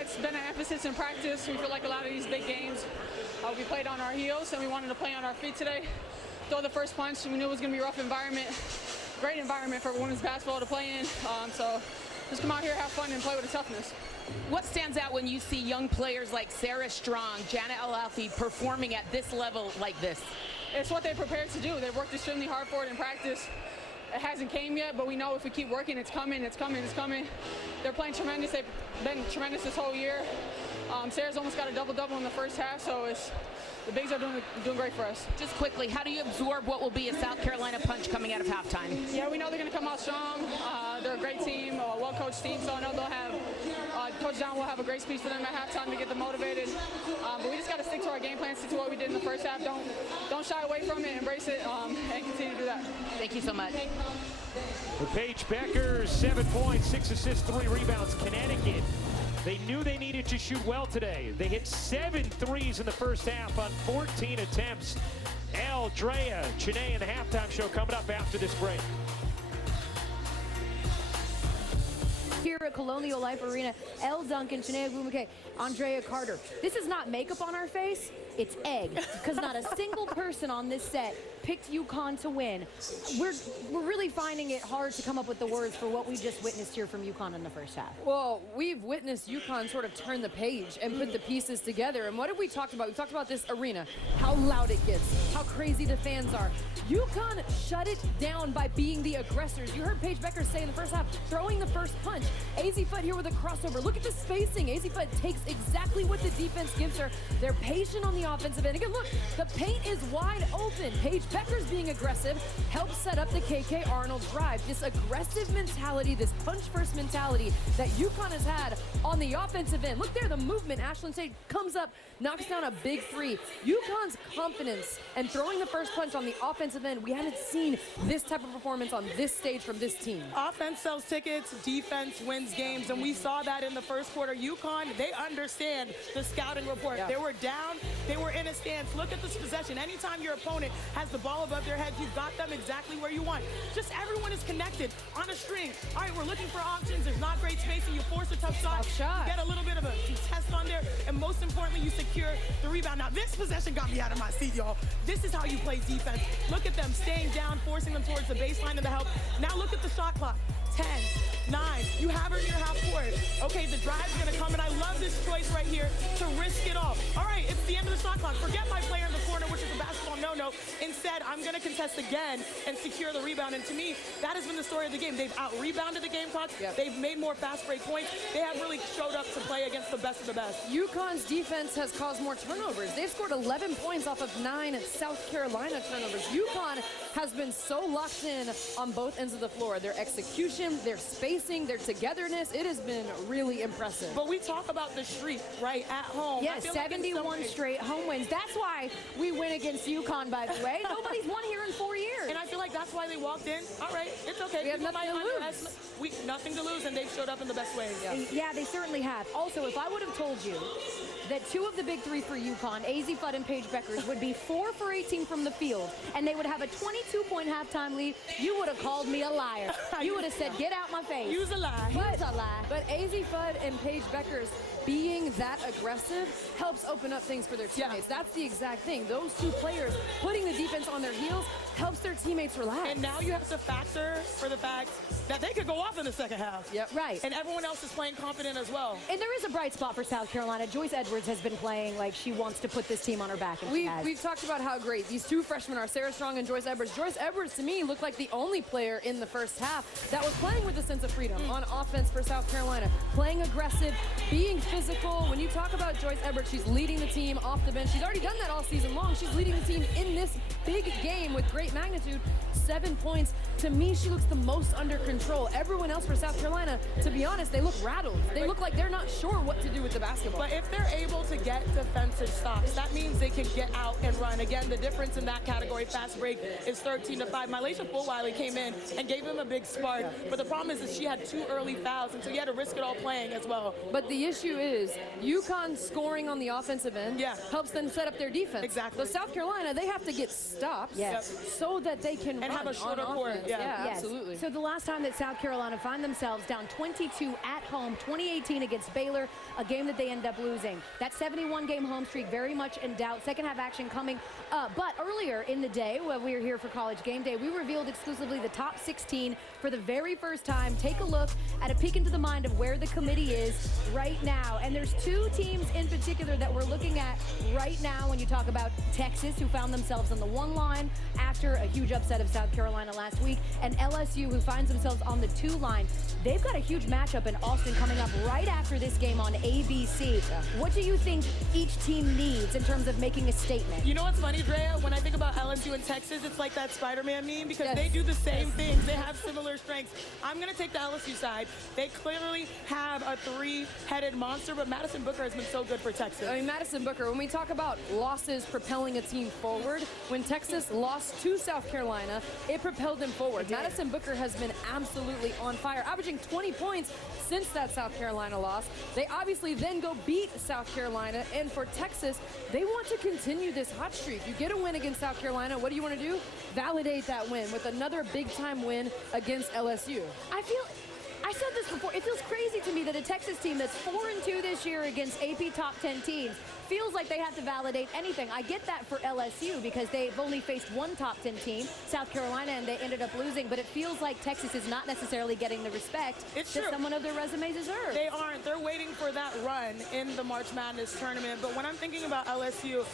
It's been an emphasis in practice. We feel like a lot of these big games, we played on our heels, and we wanted to play on our feet today. Throw the first punch. We knew it was going to be a rough environment. Great environment for women's basketball to play in. So just come out here, have fun, and play with the toughness. What stands out when you see young players like Sarah Strong, Janet El-Alfi performing at this level like this? It's what they prepared to do. They've worked extremely hard for it in practice. It hasn't came yet, but we know if we keep working, it's coming, it's coming, it's coming. They're playing tremendous. They've been tremendous this whole year. Sarah's almost got a double-double in the first half, so the bigs are doing great for us. Just quickly, how do you absorb what will be a South Carolina punch coming out of halftime? Yeah, we know they're going to come out strong. They're a great team, a well-coached team, so I know they'll have Coach John will have a great speech for them at halftime to get them motivated. But we just got to stick to our game plan, stick to what we did in the first half. Don't shy away from it, embrace it, and continue to do that. Thank you so much. For Paige Bueckers, 7 points, 6 assists, 3 rebounds. Connecticut, they knew they needed to shoot well today. They hit 7 threes in the first half on 14 attempts. Drea, Chene in the halftime show coming up after this break. Here at Colonial Life Arena, Elle Duncan, Chene Agwumoke, Andrea Carter. This is not makeup on our face. it's egg, because not a single person on this set picked UConn to win. We're really finding it hard to come up with the words for what we just witnessed here from UConn in the first half. Well, we've witnessed UConn sort of turn the page and put the pieces together. And what have we talked about? We've talked about this arena, how loud it gets, how crazy the fans are. UConn shut it down by being the aggressors. You heard Paige Bueckers say in the first half, throwing the first punch. Azzi Fudd here with a crossover. Look at the spacing. Azzi Fudd takes exactly what the defense gives her. They're patient on the offensive end. Again, look, the paint is wide open. Paige Bueckers being aggressive helps set up the KK Arnold drive. This aggressive mentality, this punch-first mentality that UConn has had on the offensive end. Look there, the movement. Ashlyn Sage comes up, knocks down a big three. UConn's confidence and throwing the first punch on the offensive end, we haven't seen this type of performance on this stage from this team. Offense sells tickets, defense wins games, and we saw that in the first quarter. UConn, they understand the scouting report. Yeah. They were down, they were in a stance. Look at this possession. Anytime your opponent has the ball above their heads, you've got them exactly where you want. Just everyone is connected on a string. All right, we're looking for options. There's not great spacing. You force a tough shot. You get a little bit of a contest on there, and most importantly, you secure the rebound. Now, this possession got me out of my seat, y'all. This is how you play defense. Look at them staying down, forcing them towards the baseline of the help. Now look at the shot clock. 10, 9, you have her in your half court. Okay, the drive's gonna come, and I love this choice right here to risk it all. All right, it's the end of the shot clock. Forget my player in the corner, which is a basketball no-no. Instead, I'm gonna contest again and secure the rebound, and to me, that has been the story of the game. They've out-rebounded the Gamecocks. Yep. They've made more fast break points. They have really showed up to play against the best of the best. UConn's defense has caused more turnovers. They've scored 11 points off of 9 South Carolina turnovers. UConn has been so locked in on both ends of the floor. Their execution, their spacing, their togetherness, it has been really impressive. But we talk about the streak, right, at home. Yes, 71 straight home wins. That's why we win against UConn, by the way. Nobody's won here in 4 years. And I feel like that's why they walked in. All right, it's okay. We have nothing to lose. Nothing to lose, and they've showed up in the best ways. Yeah, they certainly have. Also, if I would have told you that 2 of the big 3 for UConn, Azzi Fudd and Paige Bueckers, would be 4 for 18 from the field, and they would have a 22-point halftime lead, you would have called me a liar. You would have said, get out my face. Use a lie. Use a lie. But Azzi Fudd and Paige Bueckers being that aggressive helps open up things for their teammates. Yeah. That's the exact thing. Those 2 players putting the defense on their heels helps their teammates relax. And now you have to factor for the fact that they could go off in the second half. Yep. Right. And everyone else is playing confident as well. And there is a bright spot for South Carolina. Joyce Edwards has been playing like she wants to put this team on her back. And We've talked about how great these 2 freshmen are, Sarah Strong and Joyce Edwards. Joyce Edwards, to me, looked like the only player in the first half that was playing with a sense of freedom on offense for South Carolina. Playing aggressive, being physical. When you talk about Joyce Edwards, she's leading the team off the bench. She's already done that all season long. She's leading the team in this big game with great magnitude. 7 points. To me, she looks the most under control. Everyone else for South Carolina, to be honest, they look rattled. They look like they're not sure what to do with the basketball. But if they're able to get defensive stops, that means they can get out and run. Again, the difference in that category, fast break, is 13-5. Mylacia Fulwiley came in and gave him a big spark. But the problem is that she had 2 early fouls, and so you had to risk it all playing as well. But the issue is UConn scoring on the offensive end helps them set up their defense. Exactly. So South Carolina, they have to get stops so that they can and run have a shorter on court. offense. Yeah, Yes. Absolutely. So the last time that South Carolina find themselves down 22 at home, 2018 against Baylor, a game that they end up losing. That 71-game home streak very much in doubt. Second half action coming. But earlier in the day, when we were here for College Game Day, we revealed exclusively the top 16 for the very first time. Take a look at a peek into the mind of where the committee is right now. And there's 2 teams in particular that we're looking at right now when you talk about Texas, who found themselves on the 1 line after a huge upset of South Carolina last week, and LSU, who finds themselves on the 2 line. They've got a huge matchup in Austin coming up right after this game on ABC. What do you think each team needs in terms of making a statement? You know what's funny, Drea? When I think about LSU and Texas, it's like that Spider-Man meme because they do the same things. They have similar strengths. I'm going to take the LSU side. They clearly have a 3-headed monster, but Madison Booker has been so good for Texas. I mean, Madison Booker, when we talk about losses propelling a team forward, when Texas lost to South Carolina, it propelled them forward. Madison Booker has been absolutely on fire, averaging 20 points since that South Carolina loss. They obviously then go beat South Carolina, and for Texas, they want to continue this hot streak. You get a win against South Carolina, what do you want to do? Validate that win with another big-time win against LSU. I I said this before. It feels crazy to me that a Texas team that's 4-2 this year against AP top 10 teams feels like they have to validate anything. I get that for LSU because they've only faced one top 10 team, South Carolina, and they ended up losing. But it feels like Texas is not necessarily getting the respect that someone of their resume deserves. They aren't. They're waiting for that run in the March Madness tournament. But when I'm thinking about LSU,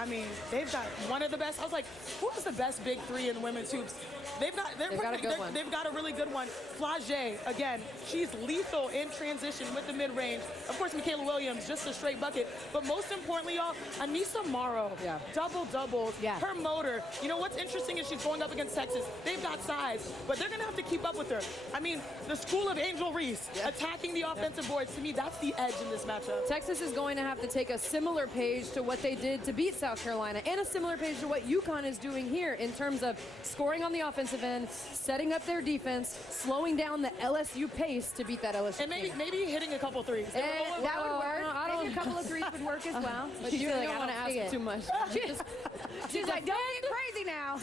I mean, they've got one of the best. I was like, who is the best big three in women's hoops? They've got a really good one. Flage, again, she's lethal in transition with the mid-range. Of course, Michaela Williams, just a straight bucket. But most importantly, y'all, Anissa Morrow, double-doubles. Yeah. Her motor. You know, what's interesting is she's going up against Texas. They've got size, but they're going to have to keep up with her. I mean, the school of Angel Reese, attacking the offensive boards, to me, that's the edge in this matchup. Texas is going to have to take a similar page to what they did to beat South Carolina, and a similar page to what UConn is doing here in terms of scoring on the offensive end, setting up their defense, slowing down the LSU pace to beat that LSU And maybe hitting a couple threes. That would work. Maybe a couple of threes would work as well. But you don't want to ask too much. She's like, don't get crazy now.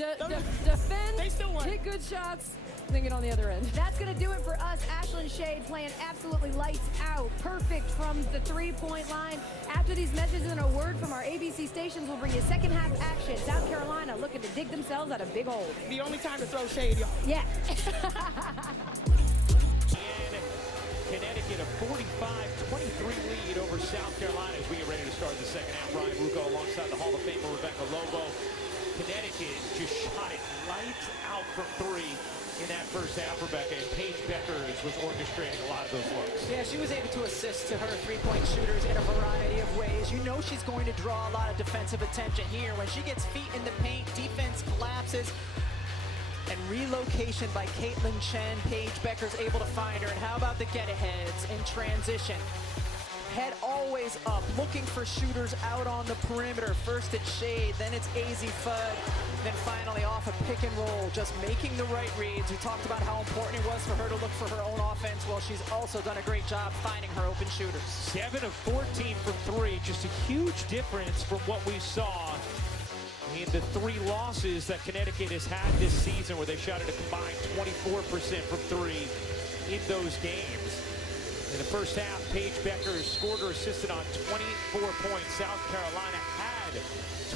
Defend, They still won. hit good shots, then get on the other end. That's going to do it for us. Ashlyn Shade playing absolutely lights out. Perfect from the three-point line. After these messages and a word from our ABC stations, we'll bring you second half action. South Carolina looking to dig themselves out a big hole. The only time to throw shade, y'all. Yeah. Connecticut a 45-23 lead over South Carolina as we get ready to start the second half. Ryan Rucco alongside the Hall of Famer Rebecca Lobo. Connecticut just shot it lights out from three in that first half, Rebecca, and Paige Bueckers was orchestrating a lot of those looks. Yeah, she was able to assist to her three-point shooters in a variety of ways. You know she's going to draw a lot of defensive attention here. When she gets feet in the paint, defense collapses. And relocation by Caitlin Chen. Paige Bueckers able to find her. And how about the get-aheads in transition? Head always up, looking for shooters out on the perimeter. First it's Shade, then it's Azzi Fudd, then finally off a pick and roll, just making the right reads. We talked about how important it was for her to look for her own offense. Well, she's also done a great job finding her open shooters. 7 of 14 from three, just a huge difference from what we saw in the 3 losses that Connecticut has had this season, where they shot at a combined 24% from three in those games. In the first half, Paige Bueckers scored or assisted on 24 points. South Carolina had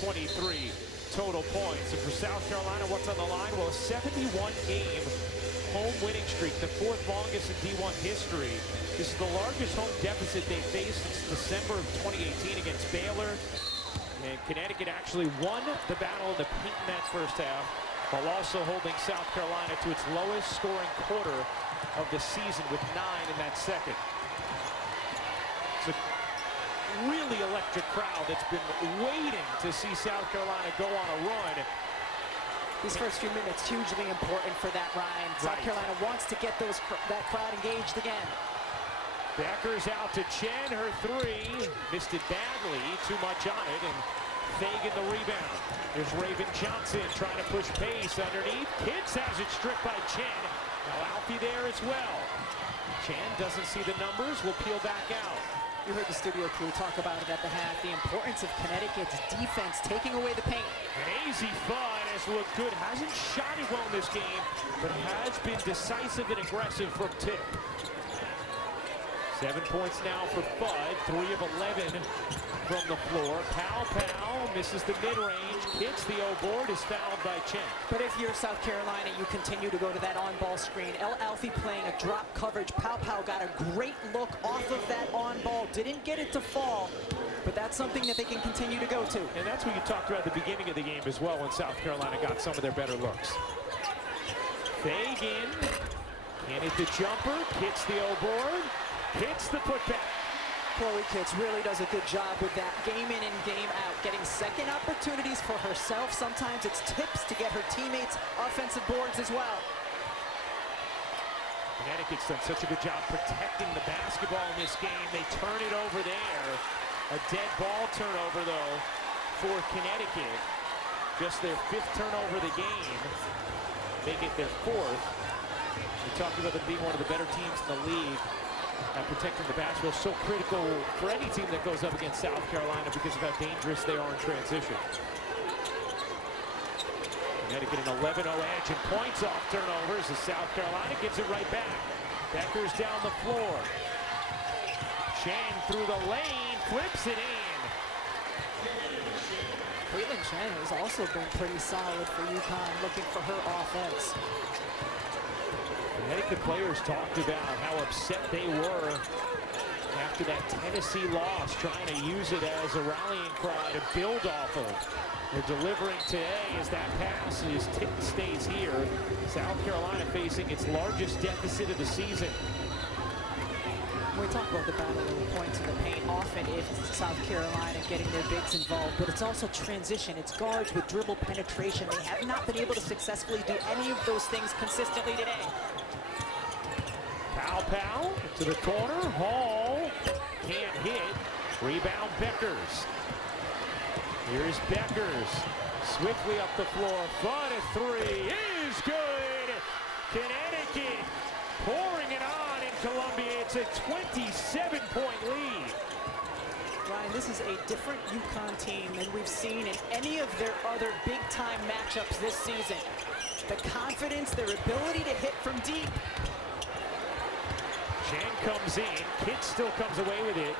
23 total points. And for South Carolina, what's on the line? Well, a 71-game home winning streak, the 4th longest in D1 history. This is the largest home deficit they faced since December of 2018 against Baylor. And Connecticut actually won the battle in the paint in that first half, while also holding South Carolina to its lowest scoring quarter of the season with 9 in that second. It's a really electric crowd that's been waiting to see South Carolina go on a run. These first few minutes hugely important for that, Ryan. South Carolina wants to get that crowd engaged again. Bueckers out to Chen, her three. Missed it badly, too much on it, and Fagan the rebound. There's Raven Johnson trying to push pace underneath. Kitts has it stripped by Chen. Now Alfie there as well. Chen doesn't see the numbers, will peel back out. You heard the studio crew talk about it at the half, the importance of Connecticut's defense taking away the paint. And Azzi Fudd has looked good, hasn't shot it well in this game, but has been decisive and aggressive from tip. 7 points now for Fudd, 3 of 11 from the floor. Pow misses the mid-range. Kicks the O-board, is fouled by Chen. But if you're South Carolina, you continue to go to that on-ball screen. Alfie playing a drop coverage. Pow got a great look off of that on-ball. Didn't get it to fall, but that's something that they can continue to go to. And that's what you talked about at the beginning of the game as well, when South Carolina got some of their better looks. Fagan can't hit the jumper, hits the O-board. Hits the putback. Chloe Kitts really does a good job with that game in and game out, getting second opportunities for herself. Sometimes it's tips to get her teammates offensive boards as well. Connecticut's done such a good job protecting the basketball in this game. They turn it over there. A dead ball turnover, though, for Connecticut. Just their 5th turnover of the game. They get their 4th. We talked about them being one of the better teams in the league at protecting the basketball. So critical for any team that goes up against South Carolina because of how dangerous they are in transition. Connecticut an 11-0 edge and points off turnovers as South Carolina gives it right back. Bueckers down the floor. Chen through the lane, flips it in. Caitlin Chen has also been pretty solid for UConn, looking for her offense. Connecticut players talked about how upset they were after that Tennessee loss, trying to use it as a rallying cry to build off of. They're delivering today as that pass stays here. South Carolina facing its largest deficit of the season. We talk about the battle of the points in the paint. Often it's South Carolina getting their bigs involved, but it's also transition. It's guards with dribble penetration. They have not been able to successfully do any of those things consistently today. Pow to the corner. Hall can't hit. Rebound Bueckers. Here's Bueckers. Swiftly up the floor. Fudd a three is good. Connecticut pouring it on in Columbia. It's a 27-point lead. Ryan, this is a different UConn team than we've seen in any of their other big-time matchups this season. The confidence, their ability to hit from deep. Chen comes in. Kidd still comes away with it.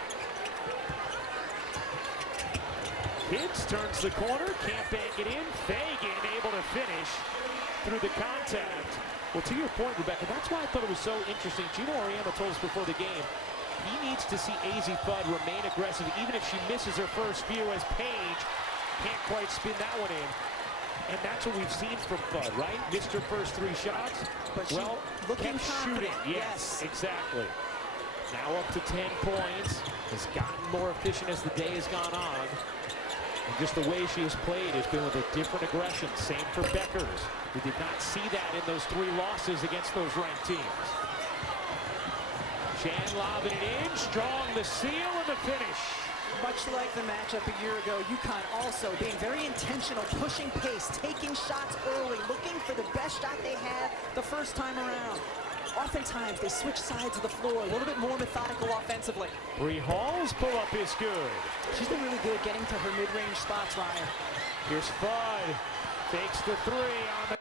Kidd turns the corner, can't bank it in. Fagan able to finish through the contact. Well, to your point, Rebecca, that's why I thought it was so interesting. Gino Auriemma told us before the game, he needs to see Azzi Fudd remain aggressive, even if she misses her first few, as Paige can't quite spin that one in. And that's what we've seen from Fudd, right? Missed her first three shots. But well, looking shooting. Yes, exactly. Now up to 10 points. Has gotten more efficient as the day has gone on. And just the way she has played has been with a different aggression. Same for Bueckers. We did not see that in those three losses against those ranked teams. Chen lobbing it in. Strong the seal and the finish. Much like the matchup a year ago, UConn also being very intentional, pushing pace, taking shots early, looking for the best shot they had the first time around. Oftentimes, they switch sides of the floor, a little bit more methodical offensively. Bree Hall's pull-up is good. She's been really good getting to her mid-range spots, Ryan. Here's Fudd. Fakes the three on the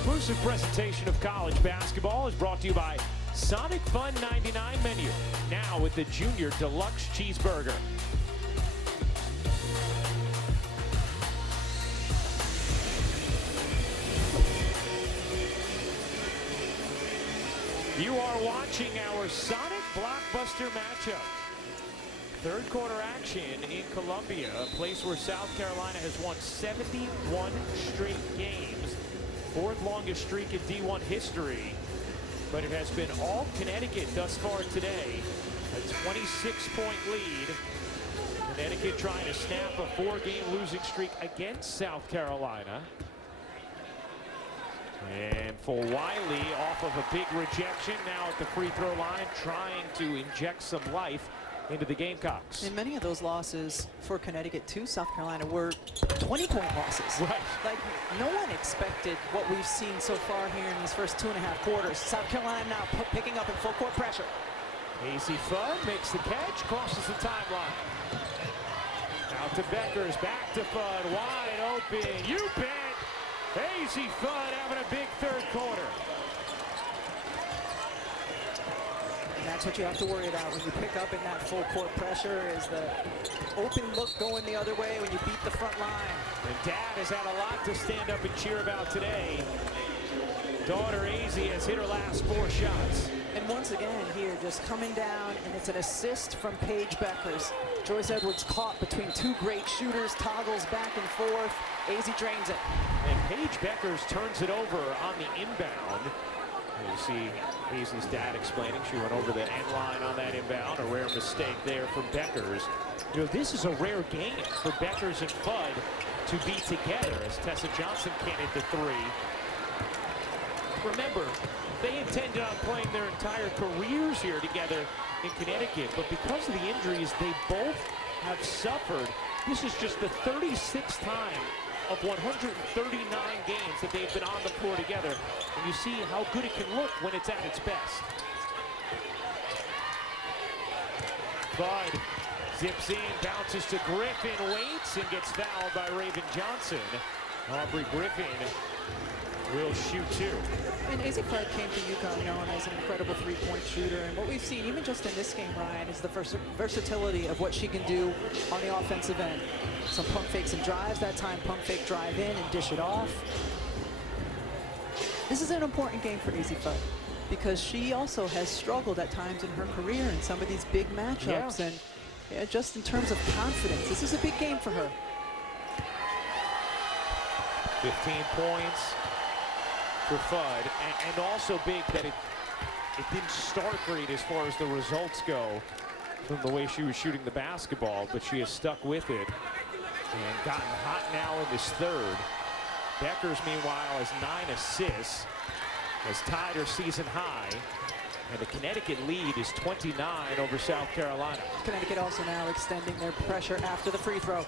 exclusive presentation of college basketball is brought to you by Sonic Fun 99 menu, now with the Junior Deluxe Cheeseburger. You are watching our Sonic Blockbuster matchup. Third quarter action in Columbia, a place where South Carolina has won 71 straight games, fourth longest streak in D1 history, but it has been all Connecticut thus far today. A 26-point lead. Connecticut trying to snap a 4-game losing streak against South Carolina. And for Wiley, off of a big rejection, now at the free throw line, trying to inject some life into the Gamecocks. And many of those losses for Connecticut to South Carolina were 20-point losses. Right. Like, no one expected what we've seen so far here in these first 2.5 quarters. South Carolina now picking up in full court pressure. Azzi Fudd makes the catch, crosses the timeline. Out to Bueckers, back to Fudd, wide open. You bet. Azzi Fudd having a big third quarter. And that's what you have to worry about when you pick up in that full court pressure, is the open look going the other way when you beat the front line. And Dad has had a lot to stand up and cheer about today. Daughter Azzi has hit her last 4 shots. And once again here, just coming down, and it's an assist from Paige Bueckers. Joyce Edwards caught between 2 great shooters, toggles back and forth. Azzi drains it. And Paige Bueckers turns it over on the inbound. You see Azzi's dad explaining she went over the end line on that inbound. A rare mistake there from Bueckers. You know, this is a rare game for Bueckers and Fudd to be together, as Tessa Johnson can't hit the 3. Remember, they intended on playing their entire careers here together in Connecticut, but because of the injuries they both have suffered, this is just the 36th time of 139 games that they've been on the floor together, and you see how good it can look when it's at its best. Fudd zips in, bounces to Griffin, waits, and gets fouled by Raven Johnson. Aubrey Griffin will shoot 2. And Azzi Fudd came to UConn known as an incredible 3-point shooter, and what we've seen even just in this game, Ryan, is the versatility of what she can do on the offensive end. Some pump fakes and drives, that time pump fake, drive in and dish it off. This is an important game for Azzi Fudd because she also has struggled at times in her career in some of these big matchups. Yeah. And yeah, just in terms of confidence, this is a big game for her. 15 points for Fudd, and also big that it didn't start great as far as the results go from the way she was shooting the basketball, but she has stuck with it and gotten hot now in this third. Bueckers, meanwhile, has 9 assists, has tied her season high, and the Connecticut lead is 29 over South Carolina. Connecticut also now extending their pressure after the free throw.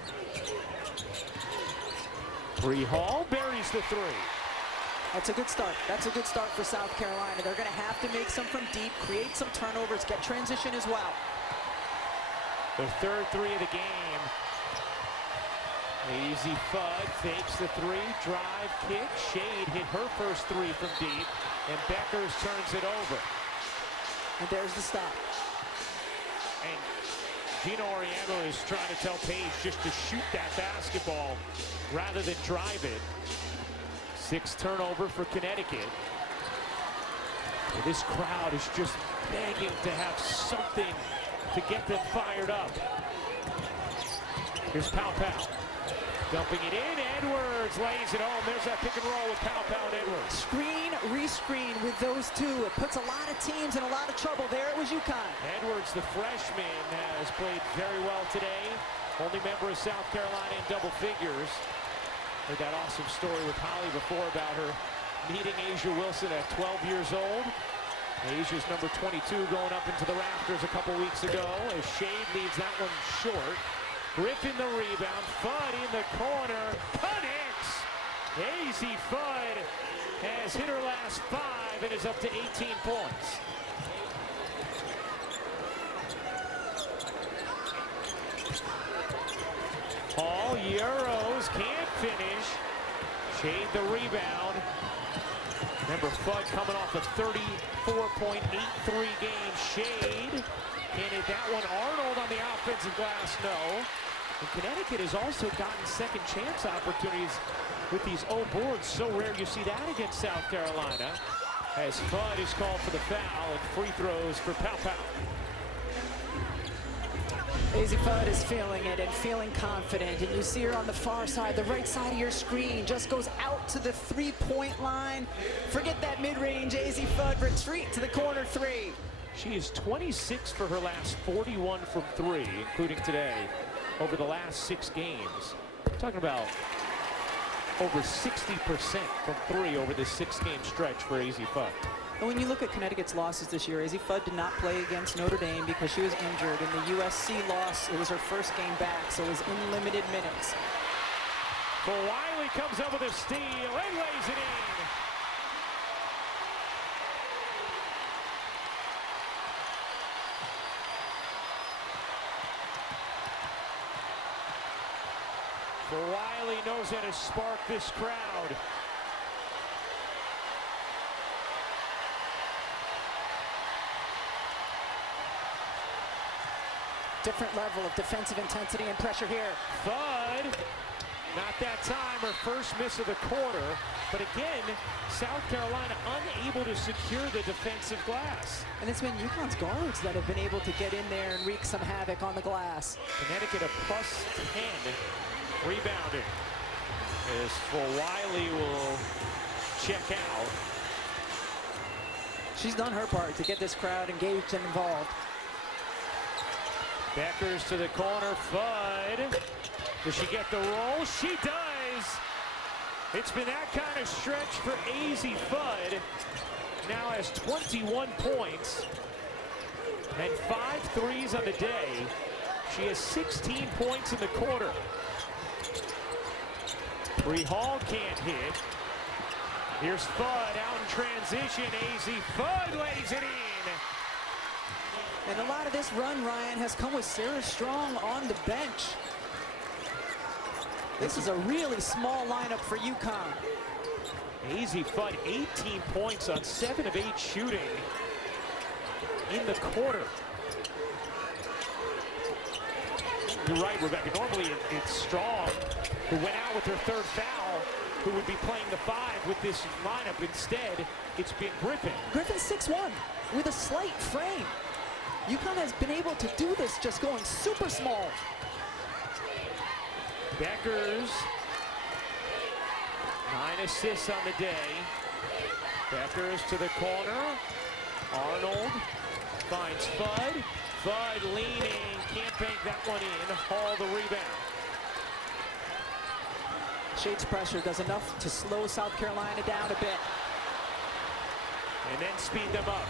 Bree Hall buries the 3. That's a good start. That's a good start for South Carolina. They're going to have to make some from deep, create some turnovers, get transition as well. The third 3 of the game. Azzi Fudd fakes the 3, drive, kick. Shade hit her first 3 from deep, and Bueckers turns it over. And there's the stop. And Gino Oriano is trying to tell Paige just to shoot that basketball rather than drive it. 6th turnover for Connecticut. And this crowd is just begging to have something to get them fired up. Here's Pow Pow. Dumping it in, Edwards lays it home. There's that pick and roll with Pow Pow and Edwards. Screen, re-screen with those 2. It puts a lot of teams in a lot of trouble. There it was UConn. Edwards, the freshman, has played very well today. Only member of South Carolina in double figures. Heard that awesome story with Holly before about her meeting Asia Wilson at 12 years old. Asia's number 22 going up into the rafters a couple weeks ago as Shade leaves that one short. Griffin the rebound, Fudd in the corner, connects! Azzi Fudd has hit her last 5 and is up to 18 points. Hall, Euros, can't finish. Shade the rebound. Remember, Fudd coming off a 34.83 game shade. And hit that one. Arnold on the offensive glass, no. And Connecticut has also gotten second chance opportunities with these O boards. So rare you see that against South Carolina. As Fudd is called for the foul and free throws for Pow Pow. Azzi Fudd is feeling it and feeling confident, and you see her on the far side, the right side of your screen, just goes out to the three-point line. Forget that mid-range, Azzi Fudd, retreat to the corner three. She is 26 for her last 41 from three, including today, over the last 6 games. We're talking about over 60% from three over this 6-game stretch for Azzi Fudd. And when you look at Connecticut's losses this year, Azzi Fudd did not play against Notre Dame because she was injured. In the USC loss, it was her first game back, so it was in limited minutes. But Wiley comes up with a steal and lays it in. But Wiley knows how to spark this crowd. Different level of defensive intensity and pressure here. Fudd, not that time, her first miss of the quarter. But again, South Carolina unable to secure the defensive glass. And it's been UConn's guards that have been able to get in there and wreak some havoc on the glass. Connecticut a plus 10 rebounding. As for Wiley will check out. She's done her part to get this crowd engaged and involved. Bueckers to the corner, Fudd. Does she get the roll? She does! It's been that kind of stretch for Azzi Fudd. Now has 21 points and 5 threes on the day. She has 16 points in the quarter. Bree Hall can't hit. Here's Fudd out in transition. Azzi Fudd lays it in. And a lot of this run, Ryan, has come with Sarah Strong on the bench. This is a really small lineup for UConn. Azzi Fudd, 18 points on 7 of 8 shooting in the quarter. You're right, Rebecca. Normally it's Strong who went out with her third foul, who would be playing the 5 with this lineup. Instead, it's been Griffin. Griffin's 6'1" with a slight frame. UConn has been able to do this just going super small. Bueckers, 9 assists on the day. Bueckers to the corner. Arnold finds Fudd. Fudd leaning, can't bank that one in. Hall the rebound. Shade's pressure does enough to slow South Carolina down a bit. And then speed them up.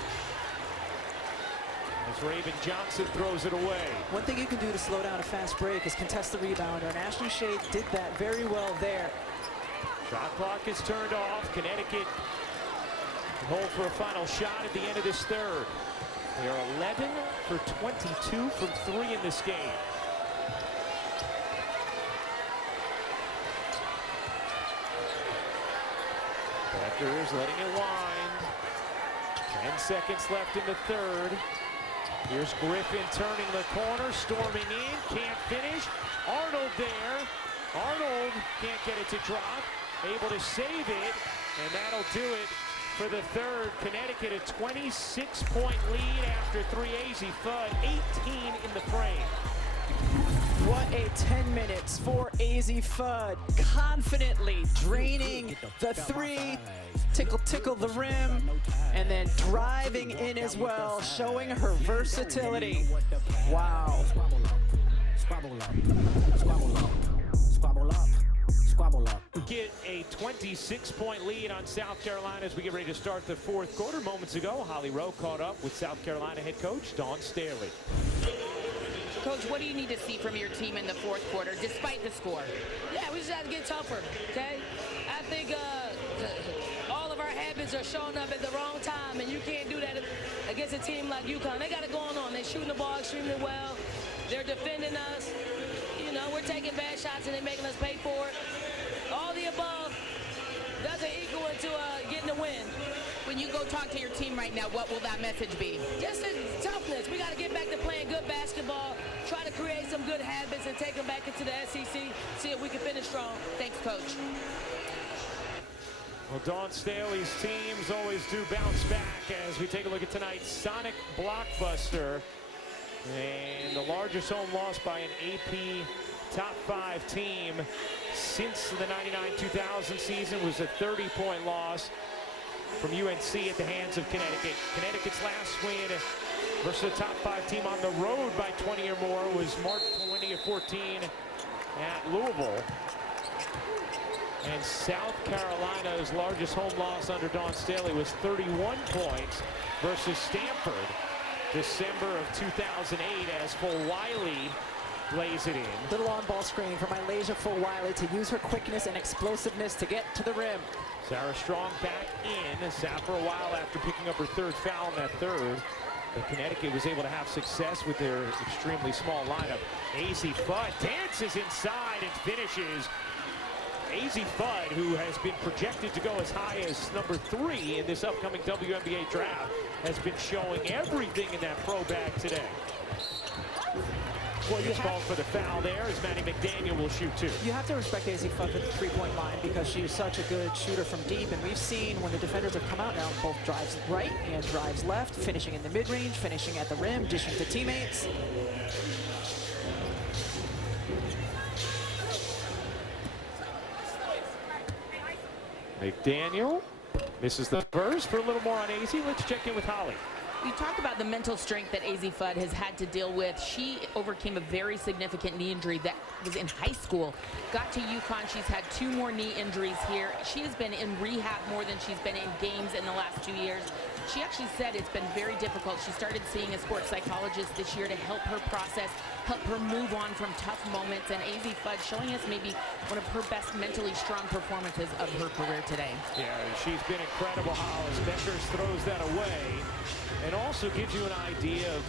As Raven Johnson throws it away. One thing you can do to slow down a fast break is contest the rebounder, and Ashley Shade did that very well there. Shot clock is turned off. Connecticut hold for a final shot at the end of this third. They are 11 for 22 from 3 in this game. Bueckers letting it wind. 10 seconds left in the third. Here's Griffin turning the corner, storming in, can't finish. Arnold there. Arnold can't get it to drop. Able to save it, and that'll do it for the third. Connecticut a 26-point lead after 3. Azzi Fudd, 18 in the frame. What a 10 minutes for Azzi Fudd, confidently draining the 3, tickle the rim, and then driving in as well, showing her versatility. Wow. Get a 26-point lead on South Carolina as we get ready to start the fourth quarter. Moments ago, Holly Rowe caught up with South Carolina head coach Dawn Staley. Coach, what do you need to see from your team in the fourth quarter, despite the score? Yeah, we just have to get tougher, okay? I think all of our habits are showing up at the wrong time, and you can't do that against a team like UConn. They got it going on. They're shooting the ball extremely well. They're defending us. You know, we're taking bad shots, and they're making us pay for it. All the above, doesn't equal into getting a win. When you go talk to your team right now, what will that message be? Just toughness. We got to get back to playing good basketball, try to create some good habits, and take them back into the SEC, see if we can finish strong. Thanks, Coach. Well, Dawn Staley's teams always do bounce back as we take a look at tonight's Sonic Blockbuster. And the largest home loss by an AP top 5 team since the 99-2000 season was a 30-point loss from UNC at the hands of Connecticut. Connecticut's last win versus a top 5 team on the road by 20 or more was March 20 of 14 at Louisville. And South Carolina's largest home loss under Dawn Staley was 31 points versus Stanford, December of 2008, as Fulwiley lays it in. Little on-ball screen for Mylasia Fulwiley to use her quickness and explosiveness to get to the rim. Sarah Strong back in, sat for a while after picking up her 3rd foul in that 3rd. But Connecticut was able to have success with their extremely small lineup. Azzi Fudd dances inside and finishes. Azzi Fudd, who has been projected to go as high as number 3 in this upcoming WNBA draft, has been showing everything in that pro bag today. Well, It's called for the foul there as Maddie McDaniel will shoot 2. You have to respect Azzi Fudd at the three-point line because she is such a good shooter from deep, and we've seen when the defenders have come out now, both drives right and drives left, finishing in the mid-range, finishing at the rim, dishing to teammates. McDaniel misses the first. For a little more on Azzi, let's check in with Holly. You talk about the mental strength that Azzi Fudd has had to deal with. She overcame a very significant knee injury that was in high school. Got to UConn. She's had 2 more knee injuries here. She has been in rehab more than she's been in games in the last 2 years. She actually said it's been very difficult. She started seeing a sports psychologist this year to help her process, help her move on from tough moments. And Azzi Fudd showing us maybe one of her best mentally strong performances of her career today. Yeah, she's been incredible, Hollis. Bueckers throws that away. And also gives you an idea of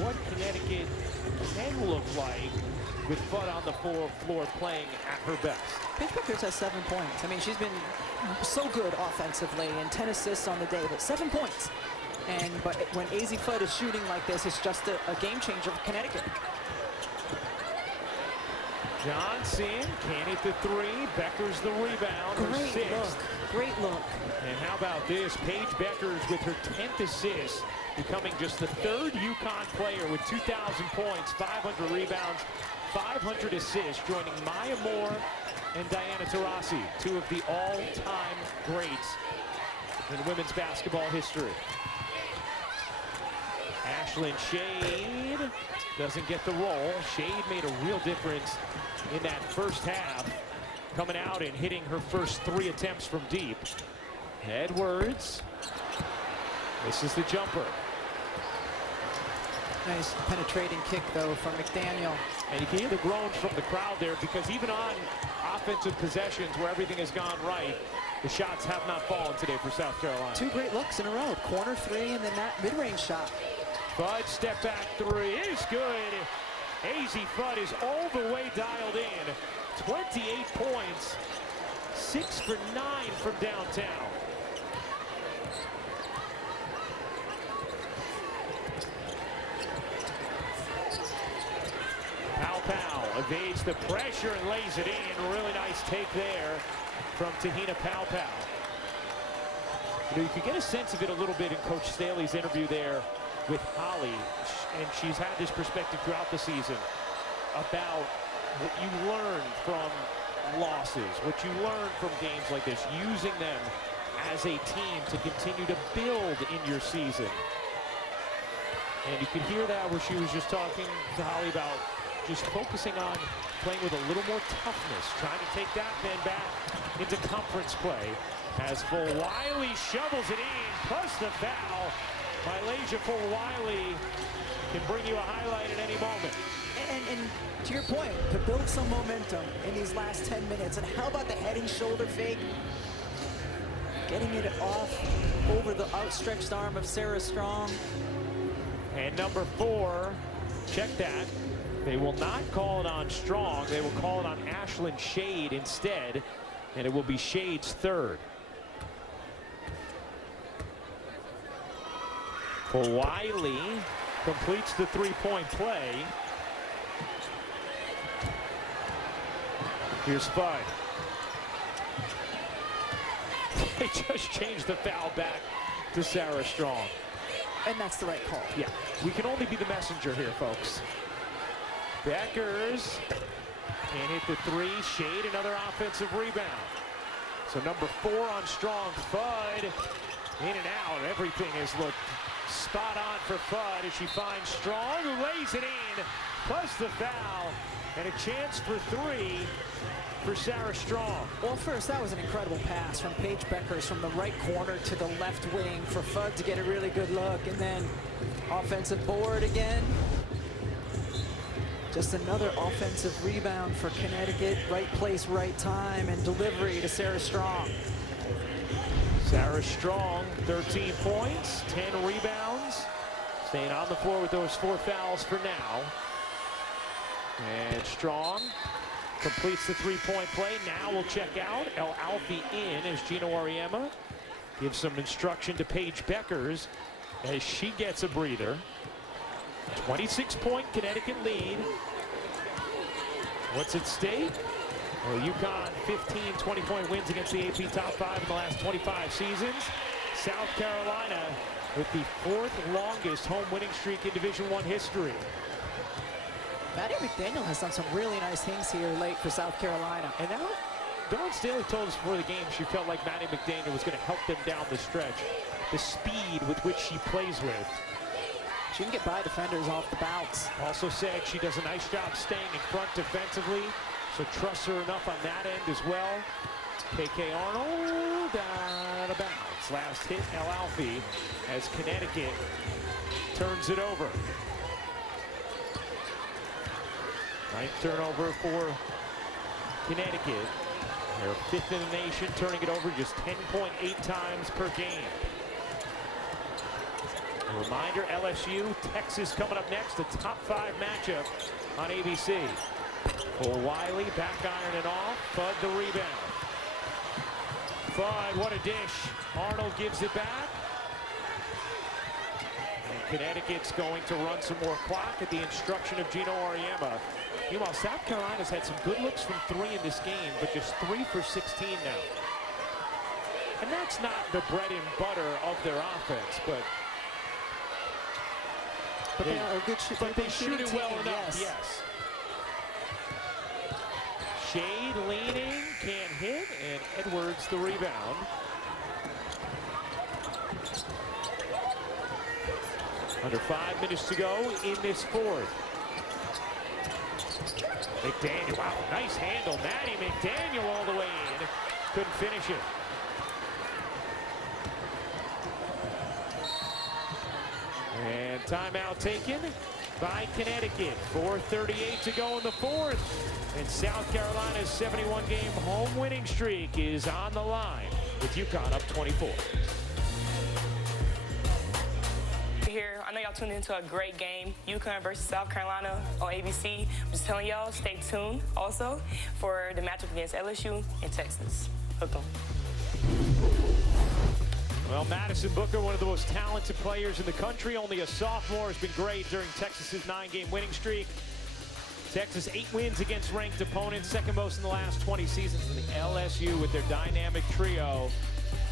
what Connecticut can look like with Fudd on the floor playing at her best. Paige Bueckers has 7 points. I mean, she's been so good offensively and 10 assists on the day, but 7 points. But when Azzi Fudd is shooting like this, it's just a game changer for Connecticut. Johnson can't hit the 3. Bueckers the rebound. Great look. Great look. And how about this? Paige Bueckers with her 10th assist, becoming just the 3rd UConn player with 2,000 points, 500 rebounds, 500 assists, joining Maya Moore and Diana Taurasi, 2 of the all-time greats in women's basketball history. Ashlyn Shade doesn't get the roll. Shade made a real difference in that first half, coming out and hitting her first 3 attempts from deep. Edwards, this is the jumper. Nice penetrating kick, though, from McDaniel. And you can hear the groans from the crowd there because even on offensive possessions where everything has gone right, the shots have not fallen today for South Carolina. 2 great looks in a row. Corner 3 and then that mid-range shot. Fudd step back 3 is good. Azzi Fudd is all the way dialed in. 28 points, 6 for 9 from downtown. Pow evades the pressure and lays it in. Really nice take there from Tahina Pow. You know, you could get a sense of it a little bit in Coach Staley's interview there with Holly, and she's had this perspective throughout the season about what you learn from losses, what you learn from games like this, using them as a team to continue to build in your season. And you could hear that where she was just talking to Holly about just focusing on playing with a little more toughness, trying to take that man back into conference play. As Fulwiley shovels it in, plus the foul. Mylasia Fulwiley can bring you a highlight at any moment. And to your point, to build some momentum in these last 10 minutes. And how about the head and shoulder fake? Getting it off over the outstretched arm of Sarah Strong. And number 4, check that. They will not call it on Strong. They will call it on Ashlyn Shade instead. and it will be Shade's third. Wiley completes the three-point play. Here's Fudd. They just changed the foul back to Sarah Strong. And that's the right call. Yeah, we can only be the messenger here, folks. Bueckers can't hit the three. Shade, another offensive rebound. So number 4 on Strong. Fudd in and out. Everything has looked spot on for Fudd as she finds Strong, who lays it in, plus the foul, and a chance for 3 for Sarah Strong. Well, first, that was an incredible pass from Paige Bueckers from the right corner to the left wing for Fudd to get a really good look, and then offensive board again. Just another offensive rebound for Connecticut. Right place, right time, and delivery to Sarah Strong. Sarah Strong, 13 points, 10 rebounds. Staying on the floor with those 4 fouls for now. And Strong completes the three-point play. Now we'll check out. El Alfie in as Gina Auriemma gives some instruction to Paige Bueckers as she gets a breather. 26-point Connecticut lead. What's at stake? Well, UConn 15 20-point wins against the AP top 5 in the last 25 seasons. South Carolina with the 4th longest home winning streak in Division I history. Maddie McDaniel has done some really nice things here late for South Carolina. And now, Dawn Staley told us before the game she felt like Maddie McDaniel was going to help them down the stretch. The speed with which she plays with. She can get by defenders off the bounce. Also said she does a nice job staying in front defensively, so trust her enough on that end as well. KK Arnold out of bounds. Last hit, El Alfie, as Connecticut turns it over. 9th turnover for Connecticut. They're 5th in the nation, turning it over just 10.8 times per game. A reminder, LSU, Texas coming up next, the top 5 matchup on ABC. Well, Wiley back iron and off. Fudd the rebound. Fudd, what a dish. Arnold gives it back. And Connecticut's going to run some more clock at the instruction of Gina Auriemma. Meanwhile, South Carolina's had some good looks from 3 in this game, but just 3 for 16 now. And that's not the bread and butter of their offense, but they are a good shooter. But they shoot it well enough, yes. yes. Shade leaning, can't hit, and Edwards the rebound. Under 5 minutes to go in this 4th. McDaniel, wow, nice handle. Maddie McDaniel all the way in. Couldn't finish it. And timeout taken by Connecticut. 4:38 to go in the 4th. And South Carolina's 71-game home winning streak is on the line with UConn up 24. Here, I know y'all tuned into a great game, UConn versus South Carolina on ABC. I'm just telling y'all, stay tuned also for the matchup against LSU and Texas. Hook 'em. Well, Madison Booker, one of the most talented players in the country, only a sophomore, has been great during Texas's 9-game winning streak. Texas 8 wins against ranked opponents, 2nd most in the last 20 seasons. And the LSU with their dynamic trio,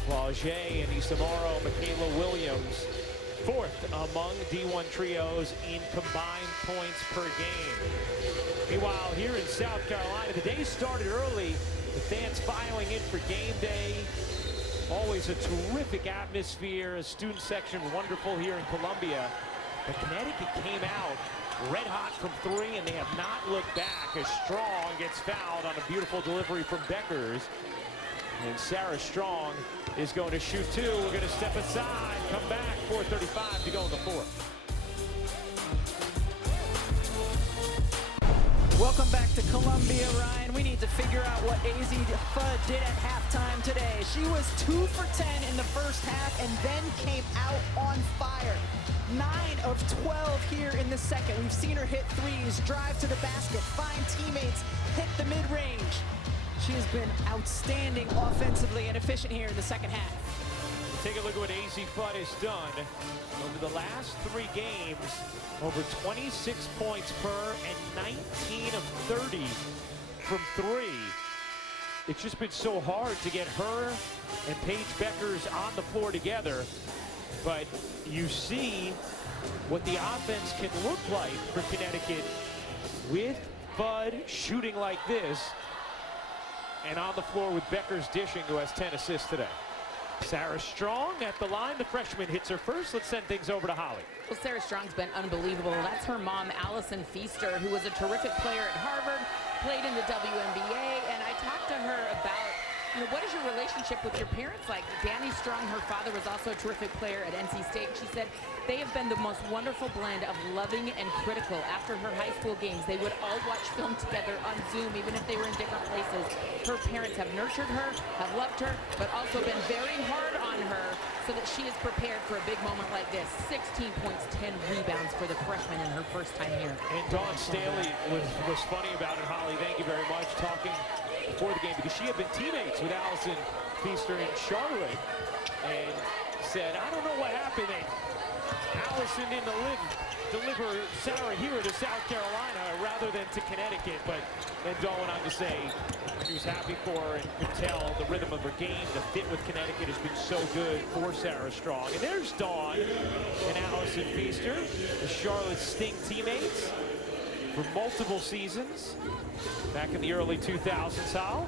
Flaugier and Isamaro, Michaela Williams, 4th among D1 trios in combined points per game. Meanwhile, here in South Carolina, the day started early. The fans filing in for game day. Always a terrific atmosphere. A student section wonderful here in Columbia. But Connecticut came out red hot from 3, and they have not looked back as Strong gets fouled on a beautiful delivery from Bueckers. And Sarah Strong is going to shoot 2. We're going to step aside, come back, 4:35 to go in the 4th. Welcome back to Columbia, Ryan. We need to figure out what Azzi Fudd did at halftime today. She was 2 for 10 in the first half and then came out on fire. 9 of 12 here in the second. We've seen her hit threes, drive to the basket, find teammates, hit the mid-range. She has been outstanding offensively and efficient here in the second half. Take a look at what Azzi Fudd has done over the last 3 games. Over 26 points per and 19 of 30 from 3. It's just been so hard to get her and Paige Bueckers on the floor together. But you see what the offense can look like for Connecticut with Fudd shooting like this and on the floor with Bueckers dishing, who has 10 assists today. Sarah Strong at the line. The freshman hits her first. Let's send things over to Holly. Well, Sarah Strong's been unbelievable. That's her mom, Allison Feaster, who was a terrific player at Harvard, played in the WNBA, and I talked to her about, what is your relationship with your parents like? Danny Strong, her father, was also a terrific player at NC State. She said they have been the most wonderful blend of loving and critical. After her high school games, they would all watch film together on Zoom, even if they were in different places. Her parents have nurtured her, have loved her, but also been very hard on her so that she is prepared for a big moment like this. 16 points, 10 rebounds for the freshman in her first time here. And Dawn Staley was funny about it, Holly. Thank you very much. Talking before the game, because she had been teammates with Allison Feaster in Charlotte, and said, I don't know what happened. Allison didn't deliver Sarah here to South Carolina rather than to Connecticut, but then Dawn went on to say she was happy for her and could tell the rhythm of her game, the fit with Connecticut has been so good for Sarah Strong. And there's Dawn and Allison Feaster, the Charlotte Sting teammates for multiple seasons back in the early 2000s, Hal.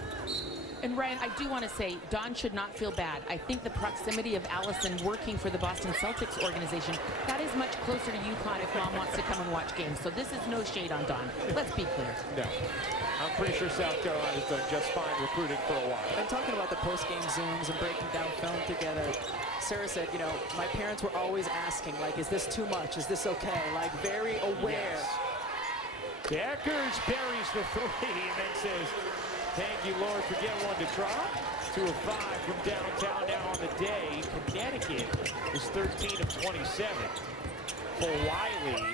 And Ryan, I do want to say, Dawn should not feel bad. I think the proximity of Allison working for the Boston Celtics organization, that is much closer to UConn if mom wants to come and watch games. So this is no shade on Dawn. Let's be clear. No. I'm pretty sure South Carolina's done just fine recruiting for a while. And talking about the post-game Zooms and breaking down film together, Sarah said, my parents were always asking, like, is this too much? Is this okay? Like, very aware. Yes. Bueckers buries the 3 and then says, thank you, Lord, for getting one to drop. 2 of 5 from downtown now on the day. Connecticut is 13 of 27. For Wiley,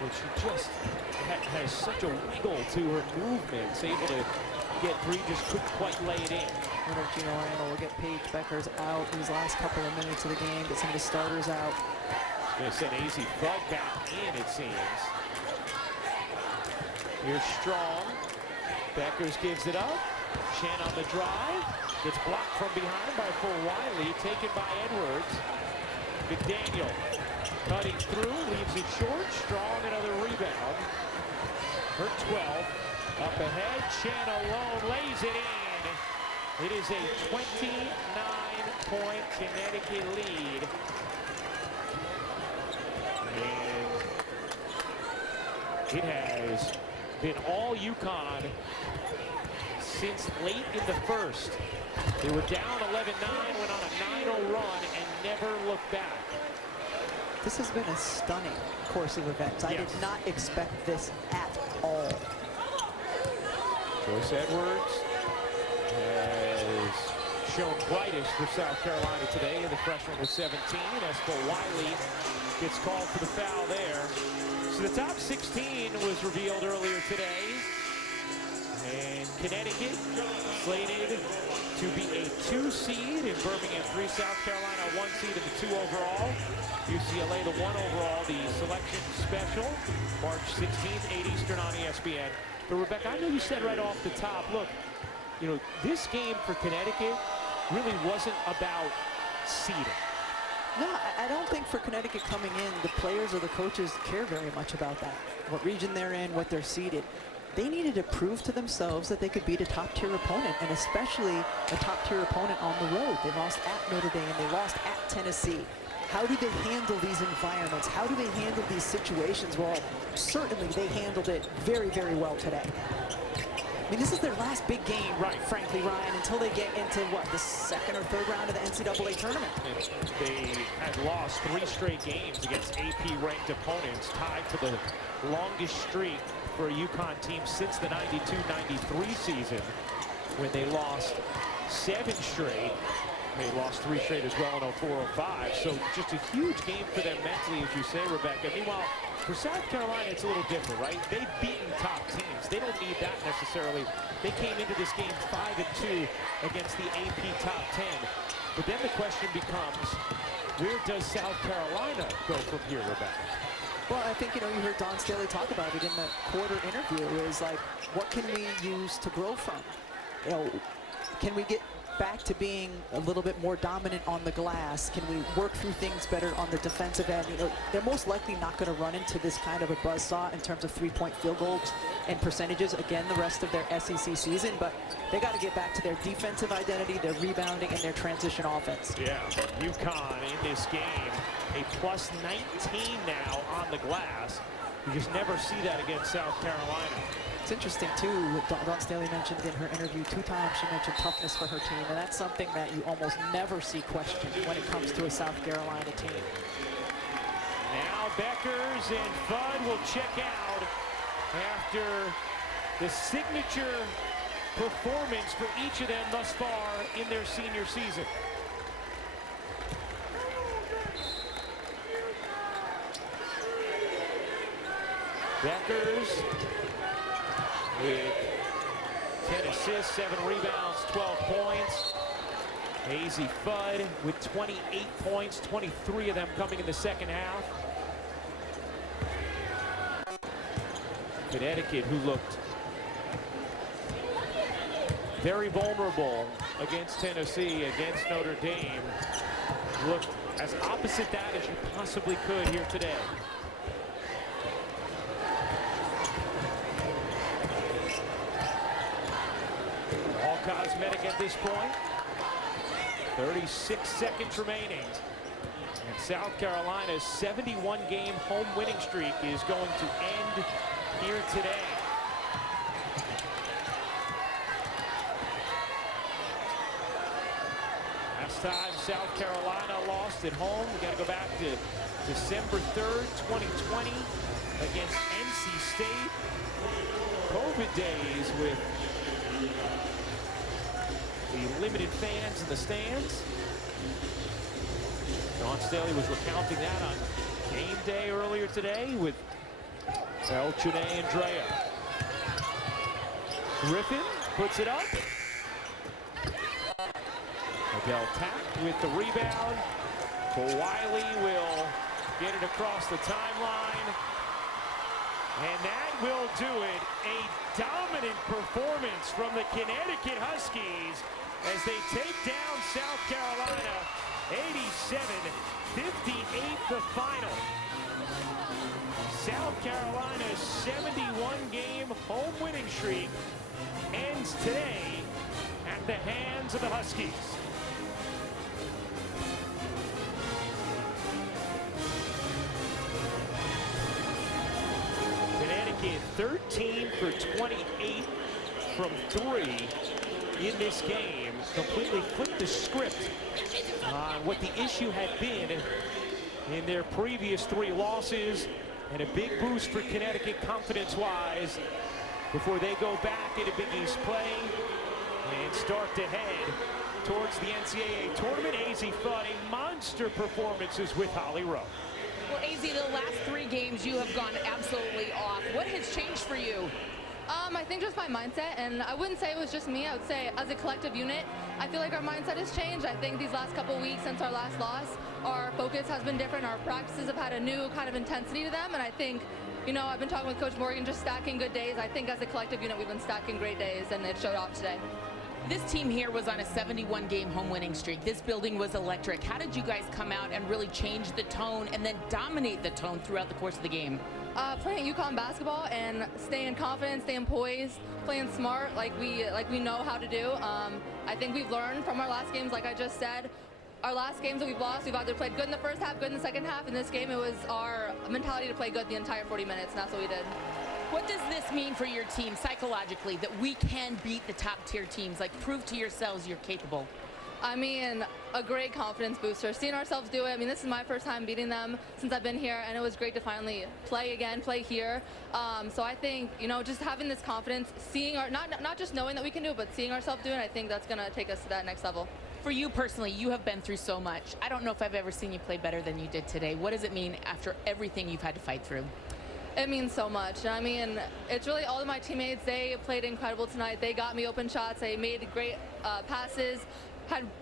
which she just has such a wiggle to her movements, able to get 3, just couldn't quite lay it in. Gino Randall will get Paige Bueckers out these last couple of minutes of the game, get some of the starters out. Going to send Azzi Fudd back in, it seems. Here's Strong. Bueckers gives it up. Chen on the drive. Gets blocked from behind by Wiley. Taken by Edwards. McDaniel cutting through. Leaves it short. Strong another rebound. Her 12. Up ahead. Chen alone lays it in. It is a 29-point Connecticut lead. And it has been all UConn since late in the first. They were down 11-9, went on a 9-0 run, and never looked back. This has been a stunning course of events. I did not expect this at all. Joyce Edwards has shown brightest for South Carolina today, and the freshman was 17. As for Wiley, gets called for the foul there. So the top 16 was revealed earlier today. And Connecticut slated to be a 2 seed in Birmingham, 3 South Carolina, 1 seed in the 2 overall. UCLA, the 1 overall, the selection special, March 16th, 8 Eastern on ESPN. But Rebecca, I know you said right off the top, look, this game for Connecticut really wasn't about seeding. No, I don't think for Connecticut coming in, the players or the coaches care very much about that. What region they're in, what they're seeded. They needed to prove to themselves that they could beat a top-tier opponent, and especially a top-tier opponent on the road. They lost at Notre Dame, they lost at Tennessee. How do they handle these environments? How do they handle these situations? Well, certainly they handled it very, very well today. I mean, this is their last big game, frankly, Ryan, until they get into, the second or third round of the NCAA tournament. They had lost 3 straight games against AP-ranked opponents, tied for the longest streak for a UConn team since the 92-93 season, when they lost 7 straight. They lost 3 straight as well in 04-05. So just a huge game for them mentally, as you say, Rebecca. Meanwhile, For South Carolina, it's a little different, right? They've beaten top teams. They don't need that necessarily. They came into this game 5-2 against the AP top 10. But then the question becomes, where does South Carolina go from here, Rebecca? Well, I think, you heard Dawn Staley talk about it in the quarter interview. It was like, what can we use to grow from? Can we get back to being a little bit more dominant on the glass? Can we work through things better on the defensive end? They're most likely not going to run into this kind of a buzzsaw in terms of three-point field goals and percentages again the rest of their SEC season, but they got to get back to their defensive identity, their rebounding, and their transition offense. Yeah, UConn in this game, a plus 19 now on the glass. You just never see that against South Carolina. It's interesting, too, what Dawn Staley mentioned in her interview. 2 times she mentioned toughness for her team, and that's something that you almost never see questioned when it comes to a South Carolina team. Now Bueckers and Fudd will check out after the signature performance for each of them thus far in their senior season. Bueckers with 10 assists, 7 rebounds, 12 points. Azzi Fudd with 28 points, 23 of them coming in the second half. Connecticut, who looked very vulnerable against Tennessee, against Notre Dame, looked as opposite that as you possibly could here today. All cosmetic at this point. 36 seconds remaining. And South Carolina's 71-game home winning streak is going to end here today. Last time South Carolina lost at home, we got to go back to December 3rd, 2020 against NC State. COVID days with the limited fans in the stands. Dawn Staley was recounting that on game day earlier today with Elchine and Drea. Griffin puts it up. Adele Tack with the rebound. Wiley will get it across the timeline. And that will do it. A dominant performance from the Connecticut Huskies as they take down South Carolina 87-58 the final. South Carolina's 71-game home winning streak ends today at the hands of the Huskies. Connecticut 13 for 28 from 3 in this game. Completely flipped the script on what the issue had been in their previous 3 losses, and a big boost for Connecticut confidence-wise before they go back into Big East play and start to head towards the NCAA tournament. Azzi Fudd, a monster performances with Holly Rowe. Well, Azzi, the last 3 games you have gone absolutely off. What has changed for you? I think just my mindset, and I wouldn't say it was just me. I would say as a collective unit, I feel like our mindset has changed. I think these last couple weeks since our last loss, our focus has been different. Our practices have had a new kind of intensity to them, and I think, I've been talking with Coach Morgan, just stacking good days. I think as a collective unit, we've been stacking great days, and it showed off today. This team here was on a 71-game home winning streak. This building was electric. How did you guys come out and really change the tone and then dominate the tone throughout the course of the game? Playing UConn basketball and staying confident, staying poised, playing smart like we know how to do. I think we've learned from our last games, like I just said. Our last games that we've lost, we've either played good in the first half, good in the second half. In this game, it was our mentality to play good the entire 40 minutes, and that's what we did. What does this mean for your team psychologically, that we can beat the top-tier teams? Like, prove to yourselves you're capable. I mean, a great confidence booster. Seeing ourselves do it. This is my first time beating them since I've been here, and it was great to finally play again, play here. So I think, just having this confidence, seeing not just knowing that we can do it, but seeing ourselves do it, I think that's going to take us to that next level. For you personally, you have been through so much. I don't know if I've ever seen you play better than you did today. What does it mean after everything you've had to fight through? It means so much. I mean, it's really all of my teammates. They played incredible tonight. They got me open shots. They made great passes,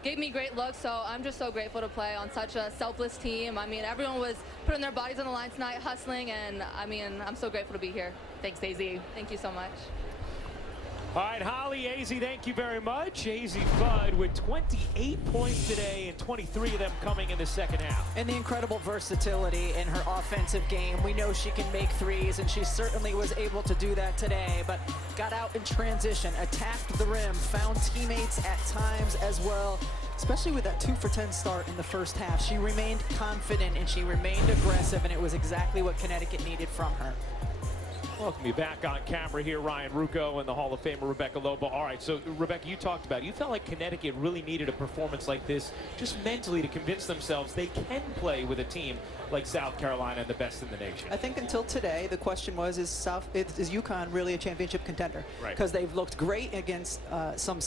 gave me great looks. So I'm just so grateful to play on such a selfless team. I mean, everyone was putting their bodies on the line tonight, hustling, and I mean, I'm so grateful to be here. Thanks, Azzi. Thank you so much. All right, Holly, Azzi, thank you very much. Azzi Fudd with 28 points today and 23 of them coming in the second half. And the incredible versatility in her offensive game. We know she can make threes, and she certainly was able to do that today, but got out in transition, attacked the rim, found teammates at times as well, especially with that 2 for 10 start in the first half. She remained confident and she remained aggressive, and it was exactly what Connecticut needed from her. Welcome you back on camera here, Ryan Ruocco and the Hall of Famer Rebecca Lobo. All right, so Rebecca, you talked about it. You felt like Connecticut really needed a performance like this just mentally to convince themselves they can play with a team like South Carolina and the best in the nation. I think until today, the question was, is UConn really a championship contender? Right. Because they've looked great against some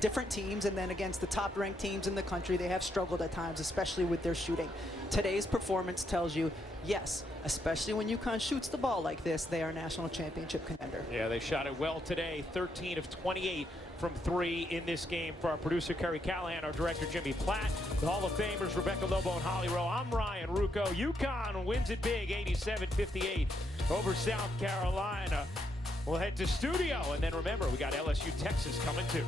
different teams, and then against the top-ranked teams in the country, they have struggled at times, especially with their shooting. Today's performance tells you, yes, especially when UConn shoots the ball like this, they are a national championship contender. Yeah, they shot it well today, 13 of 28 from 3 in this game. For our producer, Kerry Callahan, our director, Jimmy Platt, the Hall of Famers, Rebecca Lobo and Holly Rowe, I'm Ryan Ruocco. UConn wins it big, 87-58 over South Carolina. We'll head to studio, and then remember, we got LSU, Texas coming too.